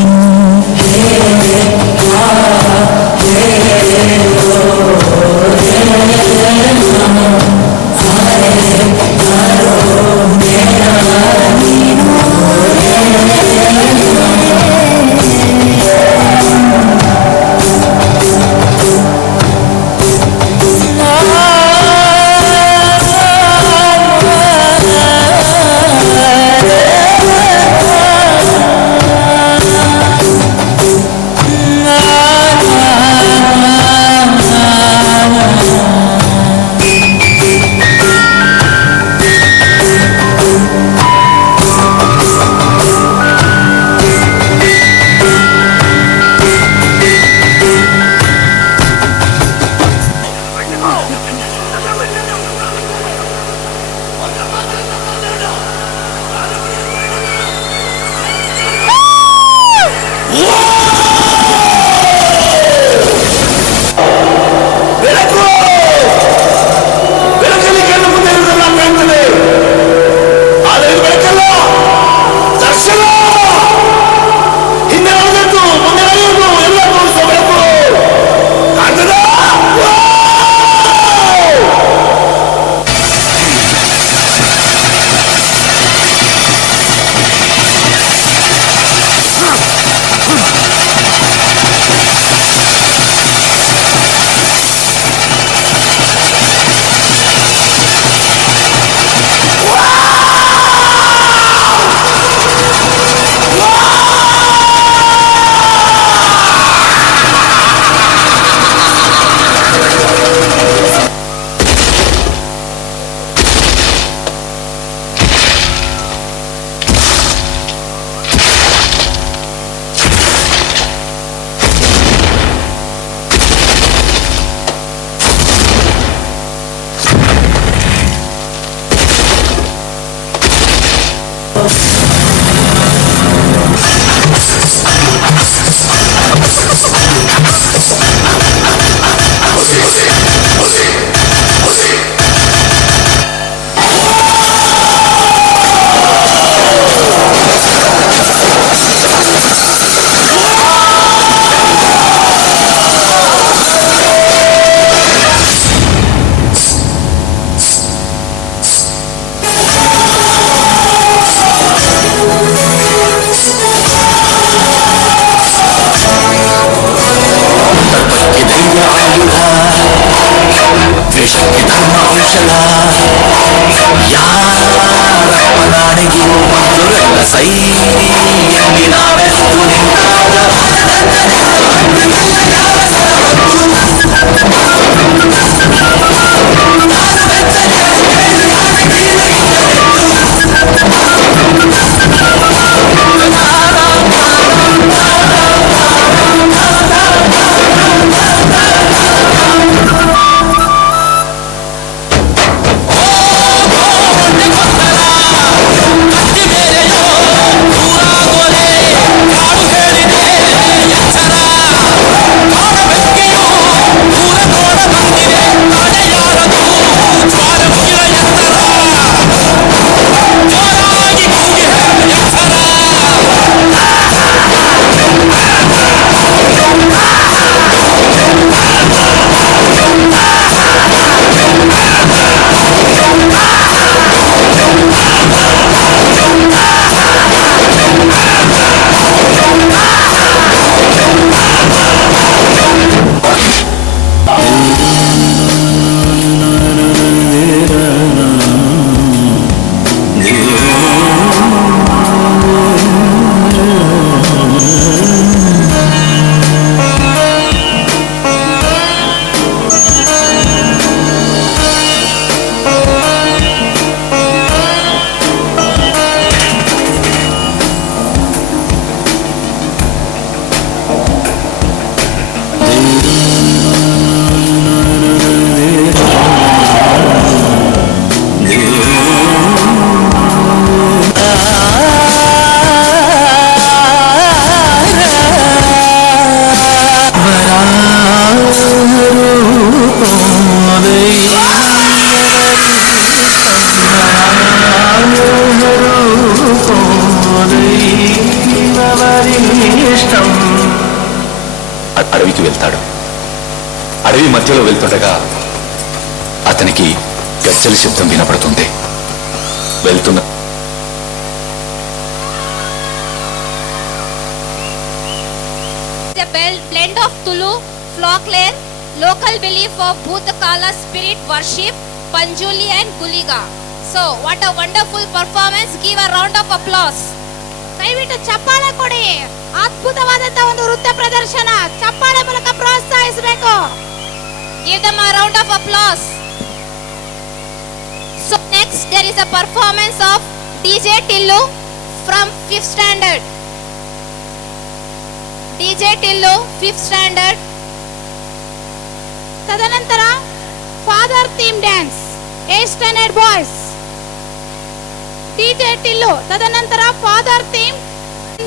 సై అని నా వెతుకు నిన్నాగా అడవికి వెళ్తాడు. అడవి మధ్యలో వెళ్తుండగా అతనికి గజ్జల శబ్దం వినపడుతుంది. వెళ్తున్న blend of Tulu, folklore, local belief of Bhutakala spirit worship, Panjuli and Guliga. So, what a wonderful performance. Give a round of applause. ದಯವಿಟ್ಟು ಚಪ್ಪಾಳೆ ಕೊಡಿ. ಅದ್ಭುತವಾದಂತ ಒಂದು ನೃತ್ಯ ಪ್ರದರ್ಶನ. ಚಪ್ಪಾಳೆ ಮೂಲಕ ಪ್ರೋತ್ಸಾಹಿಸಬೇಕು. Give them a round of applause. So next there is a performance of DJ Tillu from 5th standard. DJ Tillu 5th standard. ತದನಂತರ father theme dance 8th standard boys. DJ Tillu ತದನಂತರ father theme,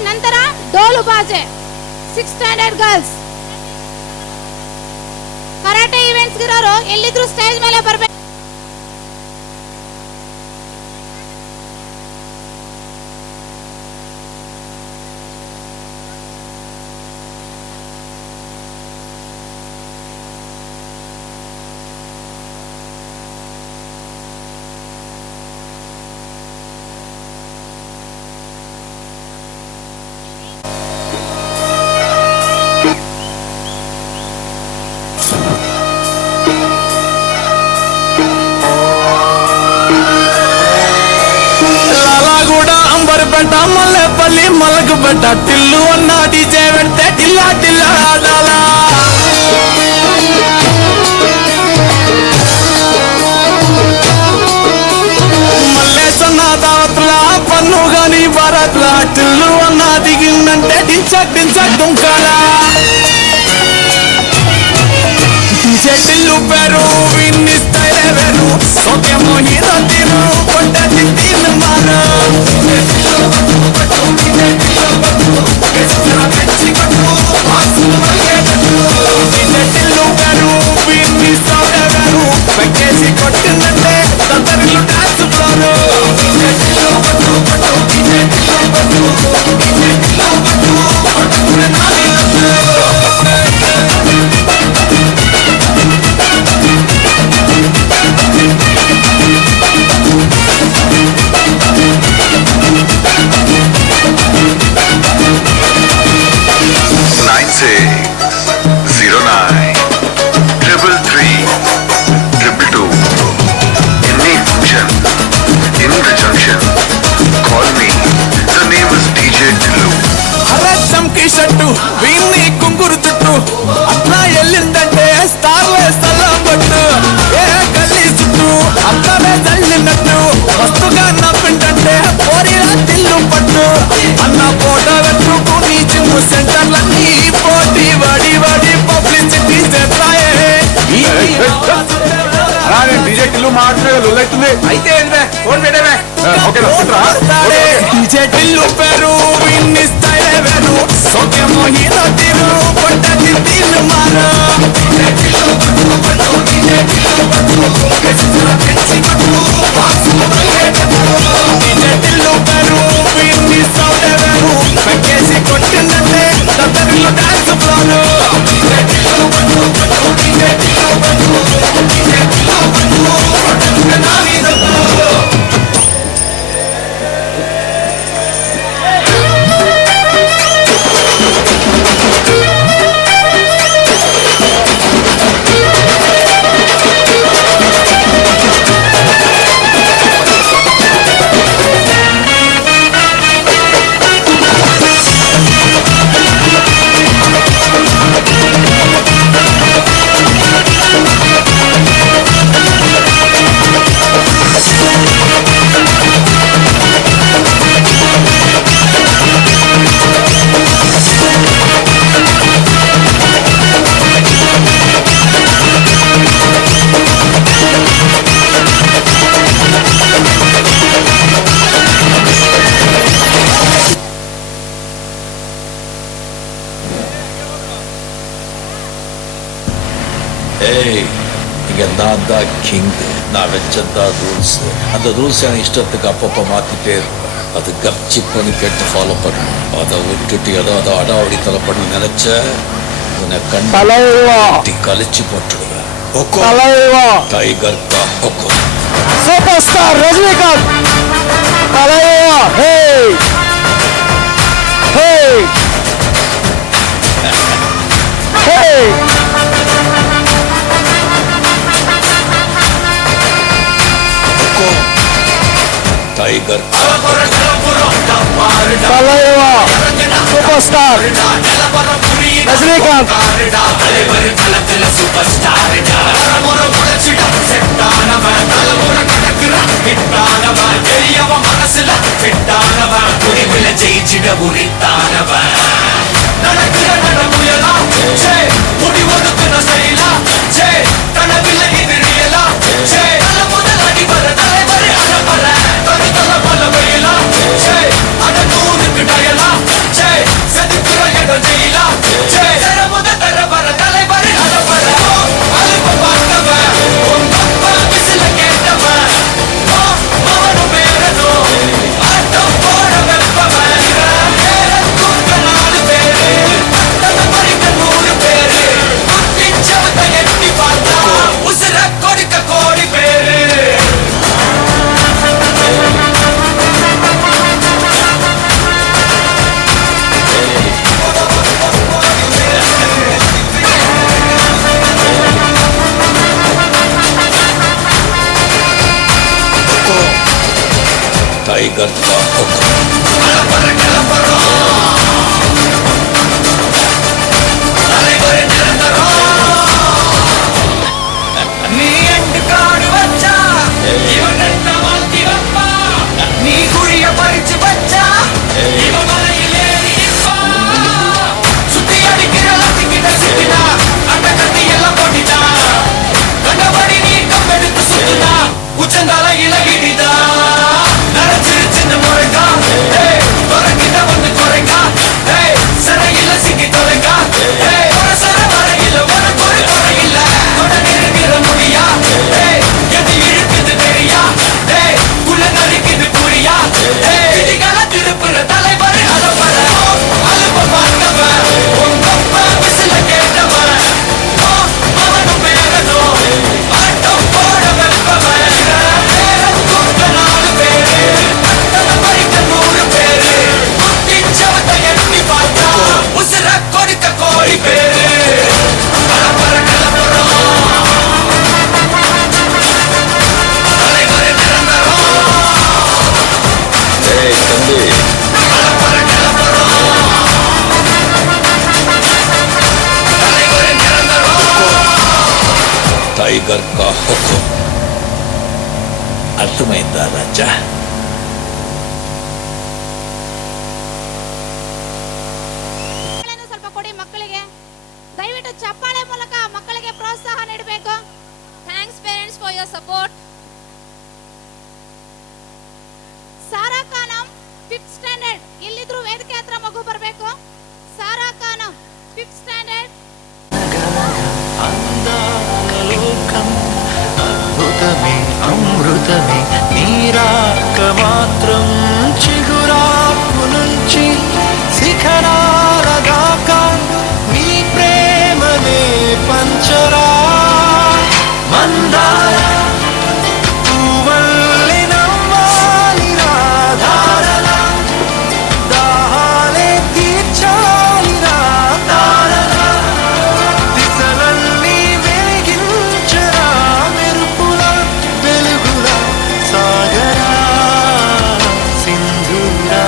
ನಂತರ ಡೋಲು ಬಾಜೆ 6th standard girls. Karate events ಗಿರೋರು ಎಲ್ಲಿದ್ರು ಸ್ಟೇಜ್ ಮೇಲೆ ಬರಬೇಕು. బెట్ట మల్లెపల్లి మలకు బెట్ట టిల్లు అన్న డీజే పెడితే టిల్లా టిల్లా ఆడాలా మల్లేసన్న దావత్లా పన్ను గాని భారత్లా టిల్లు అన్న దిగిందంటే డించక్ డించక్ దుంకాలా డీజే టిల్లు పేరు విన్ని స్టైలే వేరు సోకేమో హీరో తీరు కొండ తిట్టిన మారు కొట్టిందంటే తొందరలు డాన్స్ ఫ్లోరు మాట్లాడగలరు అవుతుంది అయితే ఫోన్ పెట్టేవే ఓకేనా DJ Dillu Peru in style veru Sokyamo hino tiru Potta tiru mara DJ Dillu Peru DJ Dillu Peru Kesara pensi katu Pasu DJ Dillu Peru in sound veru Package kottinnatte Tattarilo dance floor DJ Dillu Peru DJ Dillu Peru DJ Dillu Peru Product navidu இங்க நான் தான் கிங். நான் வச்சதான் ரூல்ஸ். அந்த ரூல்ஸ் எனக்கு இஷ்டத்துக்கு அப்பப்போ மாத்திட்டே இருப்பேன். அது கப்சி பண்ணி கேட்டு ஃபாலோ பண்ணணும். அதை விட்டுட்டு ஏதாவது அடாவடித்தலை பண்ண நினைச்ச உன்னை கண்டி கழிச்சு போட்டுடுவேன். டைகர் கா ஹொக்கோ. Super star Rajinikanth. Talaiva. Hey. Hey. Hey. Tiger Talaiva. Super star Rajinikanth. ஜெயிச்சிட உரித்தானவன் நடக்கிற நடமுயலா ஜே முடி ஒதுக்குன ஸ்டைலா ஜே கனவில்ல இது ரியலா ஜே நல்ல முதல் அடி வர தலைவரே அழப்பற தனி தல பல வயலா ஜே அட நூறுக்கு டயலா ஜே செதுக்குற இடம் ஜெயிலா ஜே தர முத தர வர தலைவரே அழப்பற அழுப்ப பார்த்தவன் உங்க விசில கேட்டவன் மவனும் பேரனும் ஆட்டம் போட வெப்பவன் டைகர் கா ஹொக்கோ. நீ எண்டு காடு வச்சா இவன் என்ன மாத்தி வைப்பா நீ குழிய பறிச்சு வச்சா இவன் மலையில் ஏறி நிற்பா சுத்தி அடிக்கிற லத்திக்கிட்ட சிக்கினா அந்த கத்தி எல்லாம் போட்டிட்டா கண்டபடி நீ கம்பெடுத்து சுத்துனா உச்சந்தால இலகிடிதா நரைச்சிரு சின்ன முறைக்கா குறைக்கிட்ட வந்து குறைக்கா சிறையில சிக்கி தொலைக்கா சர வரையில உனக்கு ஒரு குறையில்ல தொடர் இருக்கிற முடியா எது இழுக்குது தெரியா குள்ள நடிக்குது புரியா விதிகள திருப்புற தலைவர் அலப்பற அலுப்ப பார்த்தவன் உங்க விசில கேட்டவன் அவனும் பேரனும் ஆட்டம் போட வெப்பவன் கூட்ட 4 பேரு தன்னை பறிக்க 100 பேரு குத்தி சவத்தை எட்டி பார்த்தா உசுர கொடுக்க கோடி பேரு அலப்பற கலப்புறம் தலைவர் நிரந்தரம் ஏய் தம்பி, அலப்பற கலப்புறம் தலைவர் நிரந்தரம் டைகர் கா ஹொக்கோ. ಅರ್ಥಮೈಂದ ರಾಜ? ಸ್ವಲ್ಪ ಕೊಡಿ ಮಕ್ಕಳಿಗೆ. ದಯವಿಟ್ಟು ಚಪ್ಪಾಳೆ ಮೂಲಕ ಮಕ್ಕಳಿಗೆ ಪ್ರೋತ್ಸಾಹ ನೀಡಬೇಕು. Thanks parents for your support. 5th standard, ಎಲ್ಲಿದ್ರು ವೇದಿಕೆ ಹತ್ರ ಮಗು ಬರಬೇಕು. Sara Khanam 5th standard. అందాలోకం అద్భుతమే అమృతమే నీరాక మాత్రం చిగురాకు నుంచి శిఖరాల దాకా నీ ప్రేమనే పంచరా మందార పువ్వల్లే నవ్వాలి రాధారల దాహాలే తీర్చాలి రాధారల దిశలన్నీ వెలిగించరా మెరుపుల వెలుగుల సాగరా సింధూరా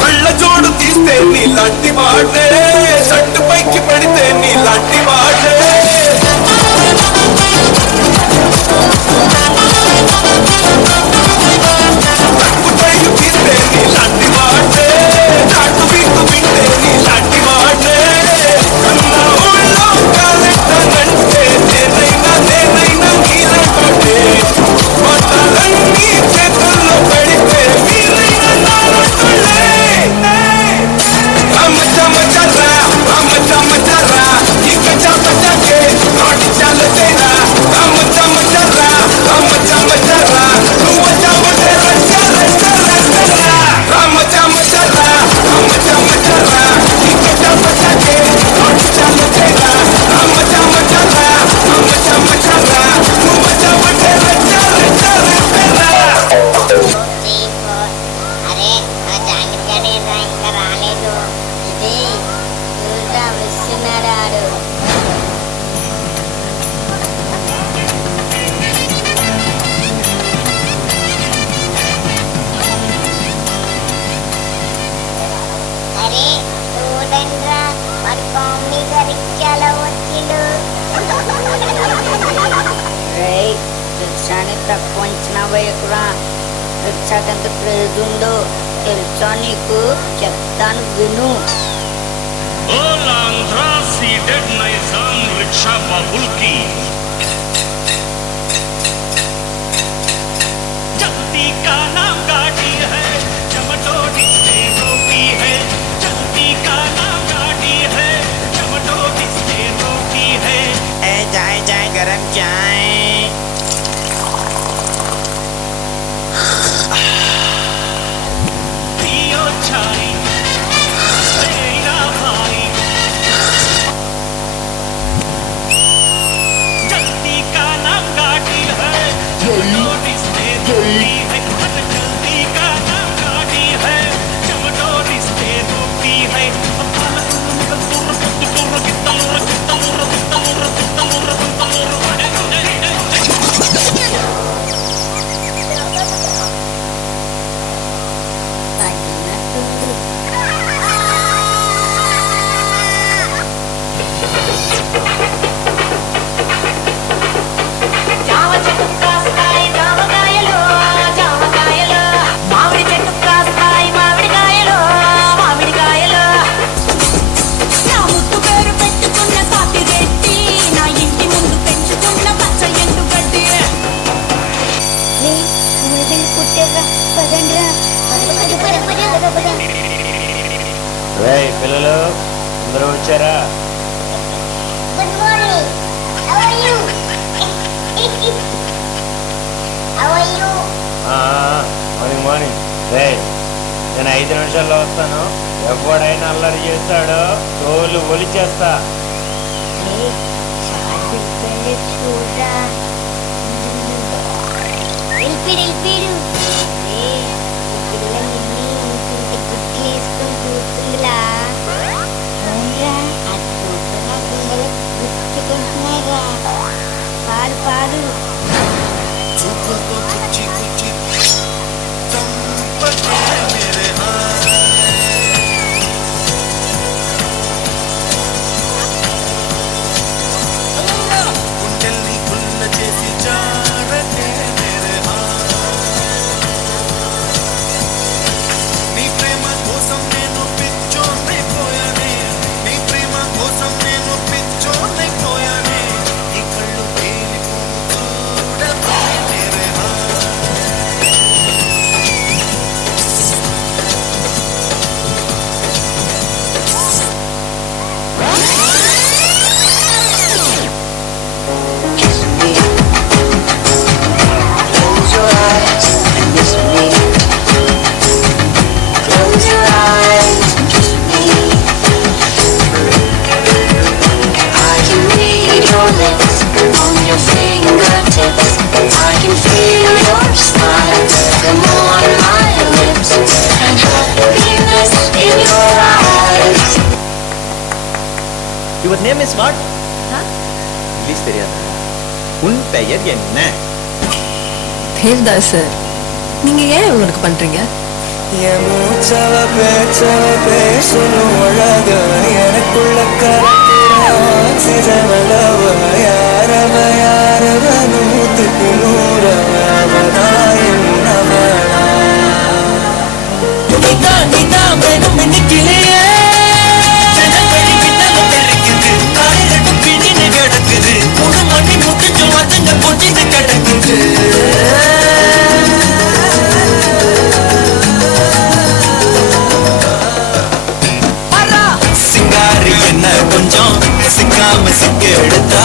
కళ్ళ జోడు తీస్తే నీలాంటి వాడే, షట్టు పైకి పడితే నీలాంటి వాడే. తక్కువ టైలు తీస్తే నీలాంటి వాడే, నాటు వీకు వింటే నీలాంటి వాడే. కన్నా ఊళ్ళో కాలెట్టానంటే నేనైనా నీలాంటి మాటలన్నీ చేతుల్లో పెడితే మీరైనా నాలుగులే. రామచమచరా రామచమచరా ఇక చమచకే నోటి చాలతేరా. రామచమచరా రామచమచరా నువ్వు చమచరా చరా రామచమచరా రామచమచరా ఇక చమచకే నోటి చాలతేరా. రామచమచరా రామచమచరా నువ్వు చమచరా చరా అరే నా జాగ్రత్తగానే ఇంకా రాలేదు. ఇది చూడా వస్తున్నాడు ఆడు. అరే చూడండిరా మరి కామెడీ గారికి చాలా వచ్చిండు. రిక్షాని తక్కువ అంచనా వేయకురా. రిక్షాకి ఎంత క్రేజ్ ఉందో తెలుసా నీకు? చెప్తాను విను. आंध्रा सीडेड निजाम रिक्शा बाबुल की जल्दी का नाम गाड़ी है, चमटोड़ी से रोटी है. जल्दी का नाम गाड़ी है, चमटोड़ी से रोटी है. ए जाए जाए गरम चाय. पियो चाय मेरा भाई. जल्दी का नाम गाड़ी है, चमटोड़ी से रोटी है. जल्दी का नाम गाड़ी है, चमटोड़ी से रोटी है. జామ చెట్టు కాస్తాయి జామకాయలు, జామకాయలు. మామిడి చెట్టు కాస్తాయి మామిడికాయలు, మామిడికాయలు. నా ముద్దు పేరు పెట్టుకున్న కాపిరెడ్డి, నా ఇంటి ముందు పెంచుకున్న పచ్చ ఎండుగడ్డి. పుట్టేరా పదండ్రా. పిల్లలు అందరూ వచ్చారా? Good morning. How are you? How are you? Morning morning. నేను 5 నిమిషాల్లో వస్తాను. ఎవడైనా అల్లరి చేస్తాడో తోలు ఒలిచేస్తా. చూడరా వెళ్ళిపోయాడు. Name is what? இங்கிலீஷ் தெரியாது. உன் பெயர் என்ன? தேவ்தாஸ் சார், நீங்க ஏன் இவங்களுக்கு பண்றீங்க? என் மூச்சவ பேச்சவ பேசணும் அழக எனக்குள்ள கலக்கிறவ யாரவ யாரவ நூத்துக்கு நூறவ அவனாயவனா நீதான் வேணும் இன்னைக்கிலேயே கிடக்குது முழு மண்ணி முட்டுச்சு மத்தங்க பொட்டிட்டு கிடக்குது சிங்காரி என்ன கொஞ்சம் சிக்காம சிக்க எடுத்தா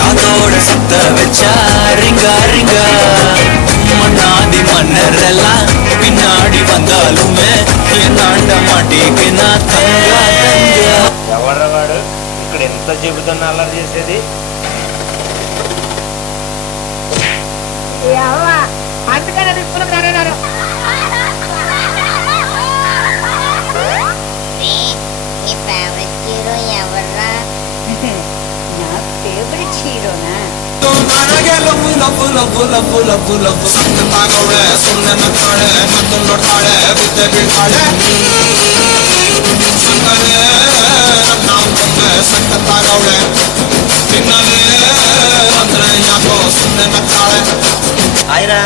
காதோட சுத்த வச்சா ரிங்கா ரிங்கா மண்ணாதி மன்னர் எல்லாம் பின்னாடி வந்தாலுமே என்னாண்ட மாட்டேக்கு நான் தங்கா தங்கா. ఎవరవాడు ఇక్కడ ఎంత చెబుతున్నా అల్లరి చేసేది? అందుకనే తీసుకున్నాను. నీ ఫేవరెట్ హీరో ఎవర్రా? నా ఫేవరెట్ హీరోనా? ನನಗೆ love love love love love love ಸಂತಾಗವಳೆ ಸುಮ್ಮನೆ ಕಾಳೆ ಮತ್ತು ನೋಡ್ತಾಳೆ ಬಿದ್ದೆ ಬೀಳ್ತಾಳೆ ಸಂಗರೇ ನನ್ನ ಮಕ್ಕಳ ಸಂತಾಗವಳೆ ತಿನ್ನಲೇ ಅಂದ್ರೆ ಯಾಕೋ ಸುಮ್ಮನೆ ನಕ್ಕಾಳೆ. ఆయరా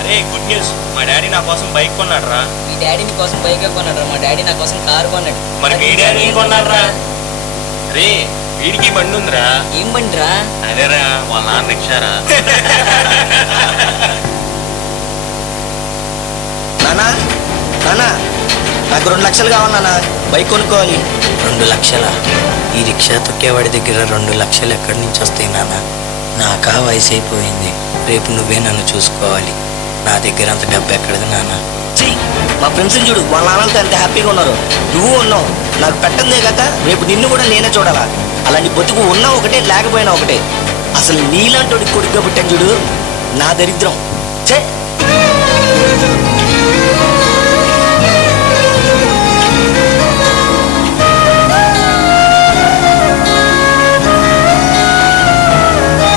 అరే గుడ్ న్యూస్, మా డాడీ నా కోసం బైక్ కొన్నాడు రా. మీ డాడీ నీ కోసం బైక్ కొన్నాడు రా, మా డాడీ నా కోసం కారు కొన్నాడు. మరి మీ డాడీ ఏం కొన్నాడు రా? రే వీడికి బండి ఉందిరా. ఏం బండి రా? అదేరా వాళ్ళ నాన్న రిక్షారా. నానా నానా నాకు 2 లక్షలు కావాలి నాన్న, బైక్ కొనుక్కోవాలి. 2 లక్షలా? ఈ రిక్షా తొక్కేవాడి దగ్గర 2 లక్షలు ఎక్కడి నుంచి వస్తాయి నాన్న? నాకా వయసు అయిపోయింది, రేపు నువ్వే నన్ను చూసుకోవాలి. నా దగ్గర అంత డబ్బు ఎక్కడది నాన్న? మా ఫ్రెండ్స్ చూడు, వాళ్ళ నాన్నలతో ఎంత హ్యాపీగా ఉన్నారు. నువ్వు ఉన్నావు, నాకు పెట్టందే కాక రేపు నిన్ను కూడా నేనే చూడాలా. అలాంటి బతుకు ఉన్నా ఒకటే లేకపోయినా ఒకటే. అసలు నీలాంటి కొడుకుగా పుట్టాను చూడు, నా దరిద్రం. చే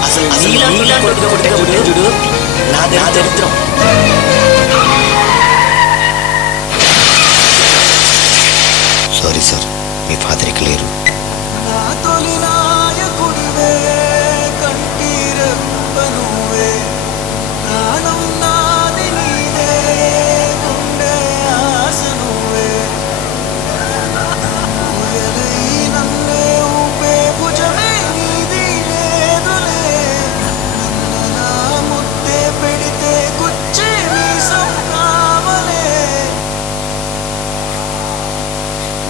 అసలు నీలాంటి కొడుకుగా పుట్టాను చూడు, నా దరిద్రం. సారీ సార్, మీ ఫాదర్ ఇక్కడ లేరు. నా తొలి నాయకుడివే కంటిరెప్పనువే ప్రాణం నాది నీదే గుండె ఆశ నువ్వే ఊయలై నన్నే ఊపే భుజమే నీది లేదులే నన్న ముద్దే పెడితే గుచ్చే మీసం కావలే.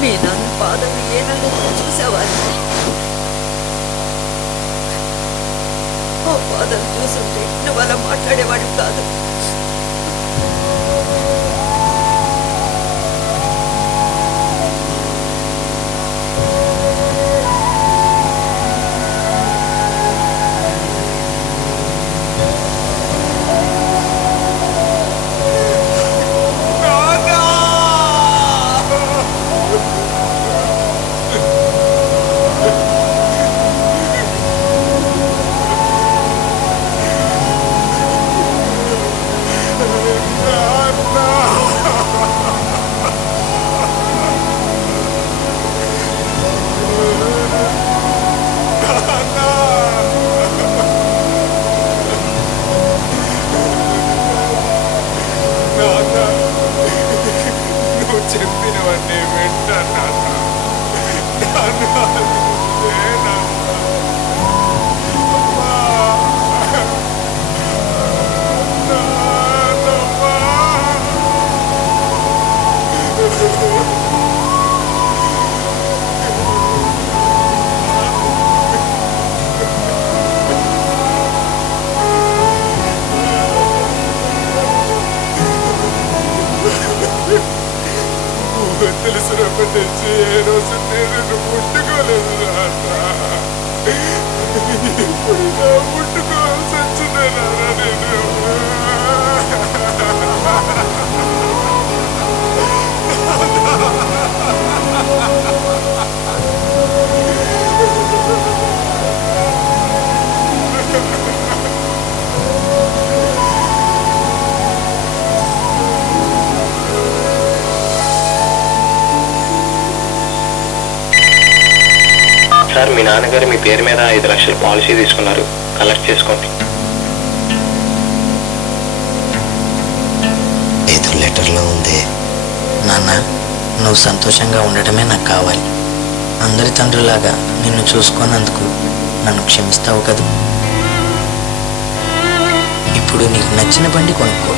మీ నాన్న పాదం ఏ రంగంలో చూసేవాడిని. ఆ పాదం చూసుంటే నువ్వు అలా మాట్లాడేవాడు కాదు. నువ్వు చెప్పినవన్నీ వింటాను. తెలిసినప్పటి నుంచి ఏ రోజు నేను ముట్టుకోలేదు ఇప్పుడు ముట్టుకోవాల్సి వచ్చిందేనా నేను? సార్ మీ నాన్నగారు మీ పేరు మీద 5 లక్షల పాలసీ తీసుకున్నారు, కలెక్ట్ చేసుకోండి. ఏదో లెటర్లో ఉంది. నాన్న, నువ్వు సంతోషంగా ఉండటమే నాకు కావాలి. అందరి తండ్రులాగా నిన్ను చూసుకున్నందుకు నన్ను క్షమిస్తావు కదా. ఇప్పుడు నీకు నచ్చిన బండి కొనుక్కో.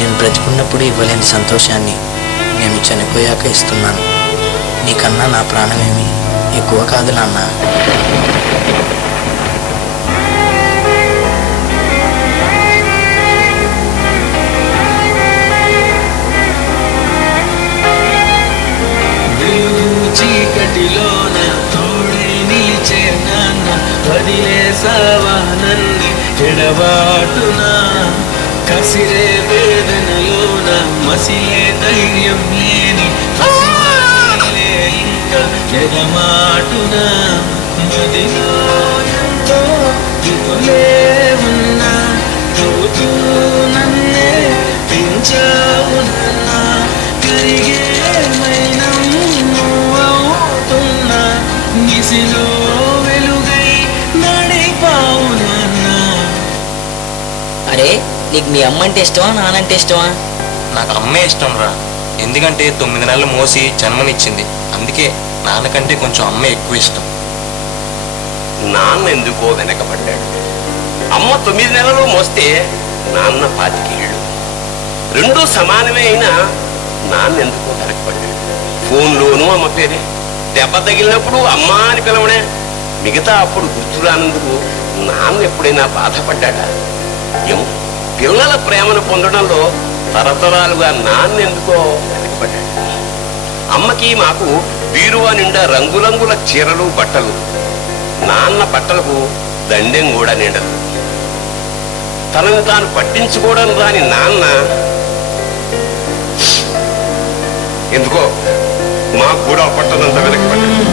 నేను బ్రతికున్నప్పుడు ఇవ్వలేని సంతోషాన్ని నేను చనిపోయాక ఇస్తున్నాను. నీకన్నా నా ప్రాణమేమి ఎక్కువ కాదు నాన్న. చీకటిలోన తోడే నిలిచే నాన్న, వదిలేసావా నన్ని ఎడబాటునా. కసిరే వేదనలోన మసిలే ధైర్యం లేని పసివాడిలే ఇంకా ఎడమాటునా. మదిలో ఎంతో దిగులే ఉన్నా తోచూ నన్నే పెంచావు నాన్న. కరిగే మైనం నువ్వవుతున్నా, నిసిలో వెలుగై నడిపావు నాన్న. అరే, నీకు మీ అమ్మ అంటే ఇష్టమా నానంటే ఇష్టమా? నాకు అమ్మే ఇష్టం రా. ఎందుకంటే 9 నెలలు మోసి జన్మనిచ్చింది. అందుకే నాన్నకంటే కొంచెం అమ్మే ఎక్కువ ఇష్టం. నాన్న ఎందుకో వెనకబడ్డాడు. అమ్మ 9 నెలలు మోస్తే నాన్న 25 ఏళ్ళు. రెండూ సమానమే అయినా నాన్న ఎందుకో వెనకబడ్డాడు. ఫోన్లోనూ అమ్మ పేరే, దెబ్బ తగిలినప్పుడు అమ్మ అని పిలవడే. మిగతా అప్పుడు గుర్తు రానందుకు నాన్న ఎప్పుడైనా బాధపడ్డాడా? ఏమో, పిల్లల ప్రేమను పొందడంలో తరతరాలుగా నాన్న ఎందుకో వెనకబడ్డాడు. అమ్మకి మాకు బీరువా నిండా రంగురంగుల చీరలు బట్టలు, నాన్న బట్టలకు దండెం కూడా నిండదు. తనను తాను పట్టించుకోవడం రాని నాన్న ఎందుకో మాకు కూడా పట్టదంతా వెనకబడ్డాడు.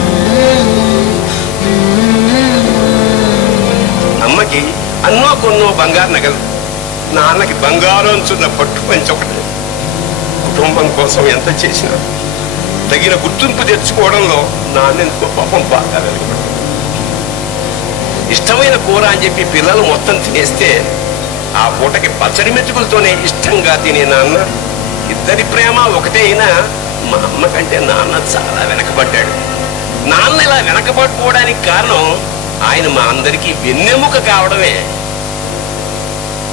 అమ్మకి అన్నో కొన్నో బంగారు నగలు, నాన్నకి బంగారు అంచున్న పట్టు పంచి ఒకటి. కుటుంబం కోసం ఎంత చేసినా తగిన గుర్తింపు తెచ్చుకోవడంలో నాన్నెందుకో పాపం బాగా వెనకబడ్డాడు. ఇష్టమైన కూర అని చెప్పి పిల్లలు మొత్తం తినేస్తే ఆ పూటకి పచ్చడి మెతుకులతోనే ఇష్టంగా తినే నాన్న. ఇద్దరి ప్రేమ ఒకటే అయినా మా అమ్మ కంటే నాన్న చాలా వెనకబడ్డాడు. నాన్న ఇలా వెనకబడిపోవడానికి కారణం ఆయన మా అందరికీ వెన్నెముక కావడమే.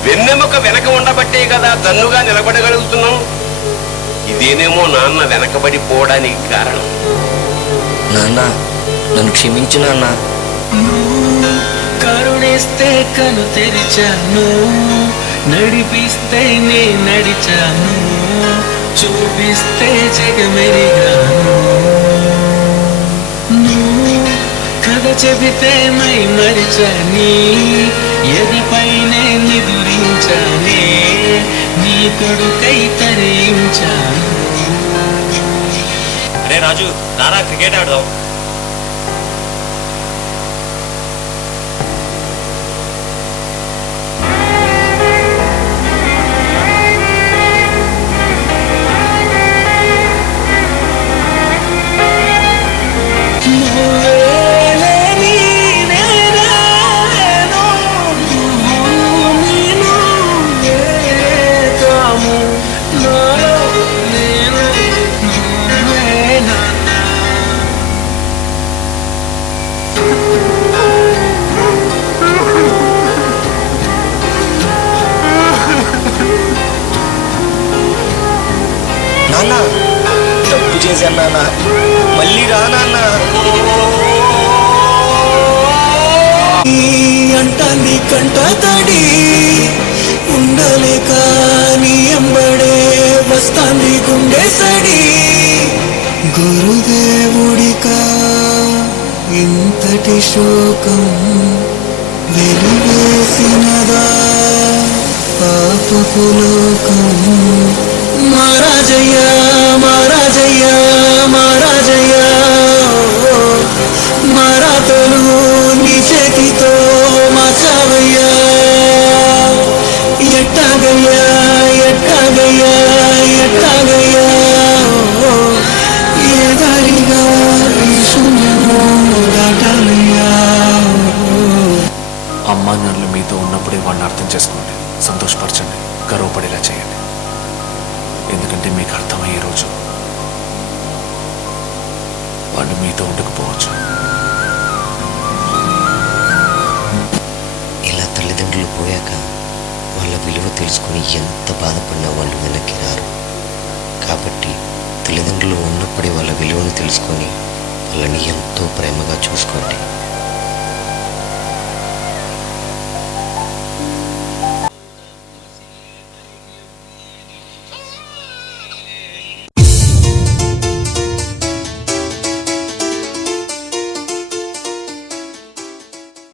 వెన్నెముక వెనక ఉండబట్టే కదా దన్నుగా నిలబడగలుగుతున్నాం. ఇదేనేమో నాన్న వెనకబడిపోవడానికి కారణం. నాన్న, నన్ను క్షమించు నాన్న. కరుణిస్తే కను తెరిచాను, నడిపిస్తే నే నడిచాను, చూపిస్తే జగమెరిగాను. నువ్వు కథ చెబితే మై మరిచాని, ఎదపైనే నిదురించానే, నీ కొడుకై తరించాను. అరే రాజు, రారా క్రికెట్ ఆడదాం. నాన్న, తప్పు చేశాను నాన్న, మళ్ళీ రా నాన్న. అంటాన్ని కంట తడి ఉండలేక నీ ఎంబడే వస్తాంది గుండె సడి. గురుదేవుడిక ఇంతటి శోకం వెలివేసినదా పాపపు లోకం. మహారాజయ్య మహారాజయ్య మహారాజయ్య, మరాతలు నీ చేతితో మార్చావయ్యా. ఎట్టాగయ్యా ఎట్టాగయ్యా ఎట్టాగయ్యా, ఏ దారిగా ఈ శూన్యము దాటాలయ్యా. అమ్మానాన్నలు మీతో ఉన్నప్పుడే వాళ్ళని అర్థం చేసుకోండి, సంతోషపరచండి, గర్వపడేలా చేయండి. ఎందుకంటే మీకు అర్థమయ్యే రోజు వాళ్ళు మీతో ఉండకపోవచ్చు. ఇలా తల్లిదండ్రులు పోయాక వాళ్ళ విలువ తెలుసుకొని ఎంత బాధపడినా వాళ్ళు వెనక్కి రారు. కాబట్టి తల్లిదండ్రులు ఉన్నప్పుడే వాళ్ళ విలువను తెలుసుకొని వాళ్ళని ఎంతో ప్రేమగా చూసుకోండి.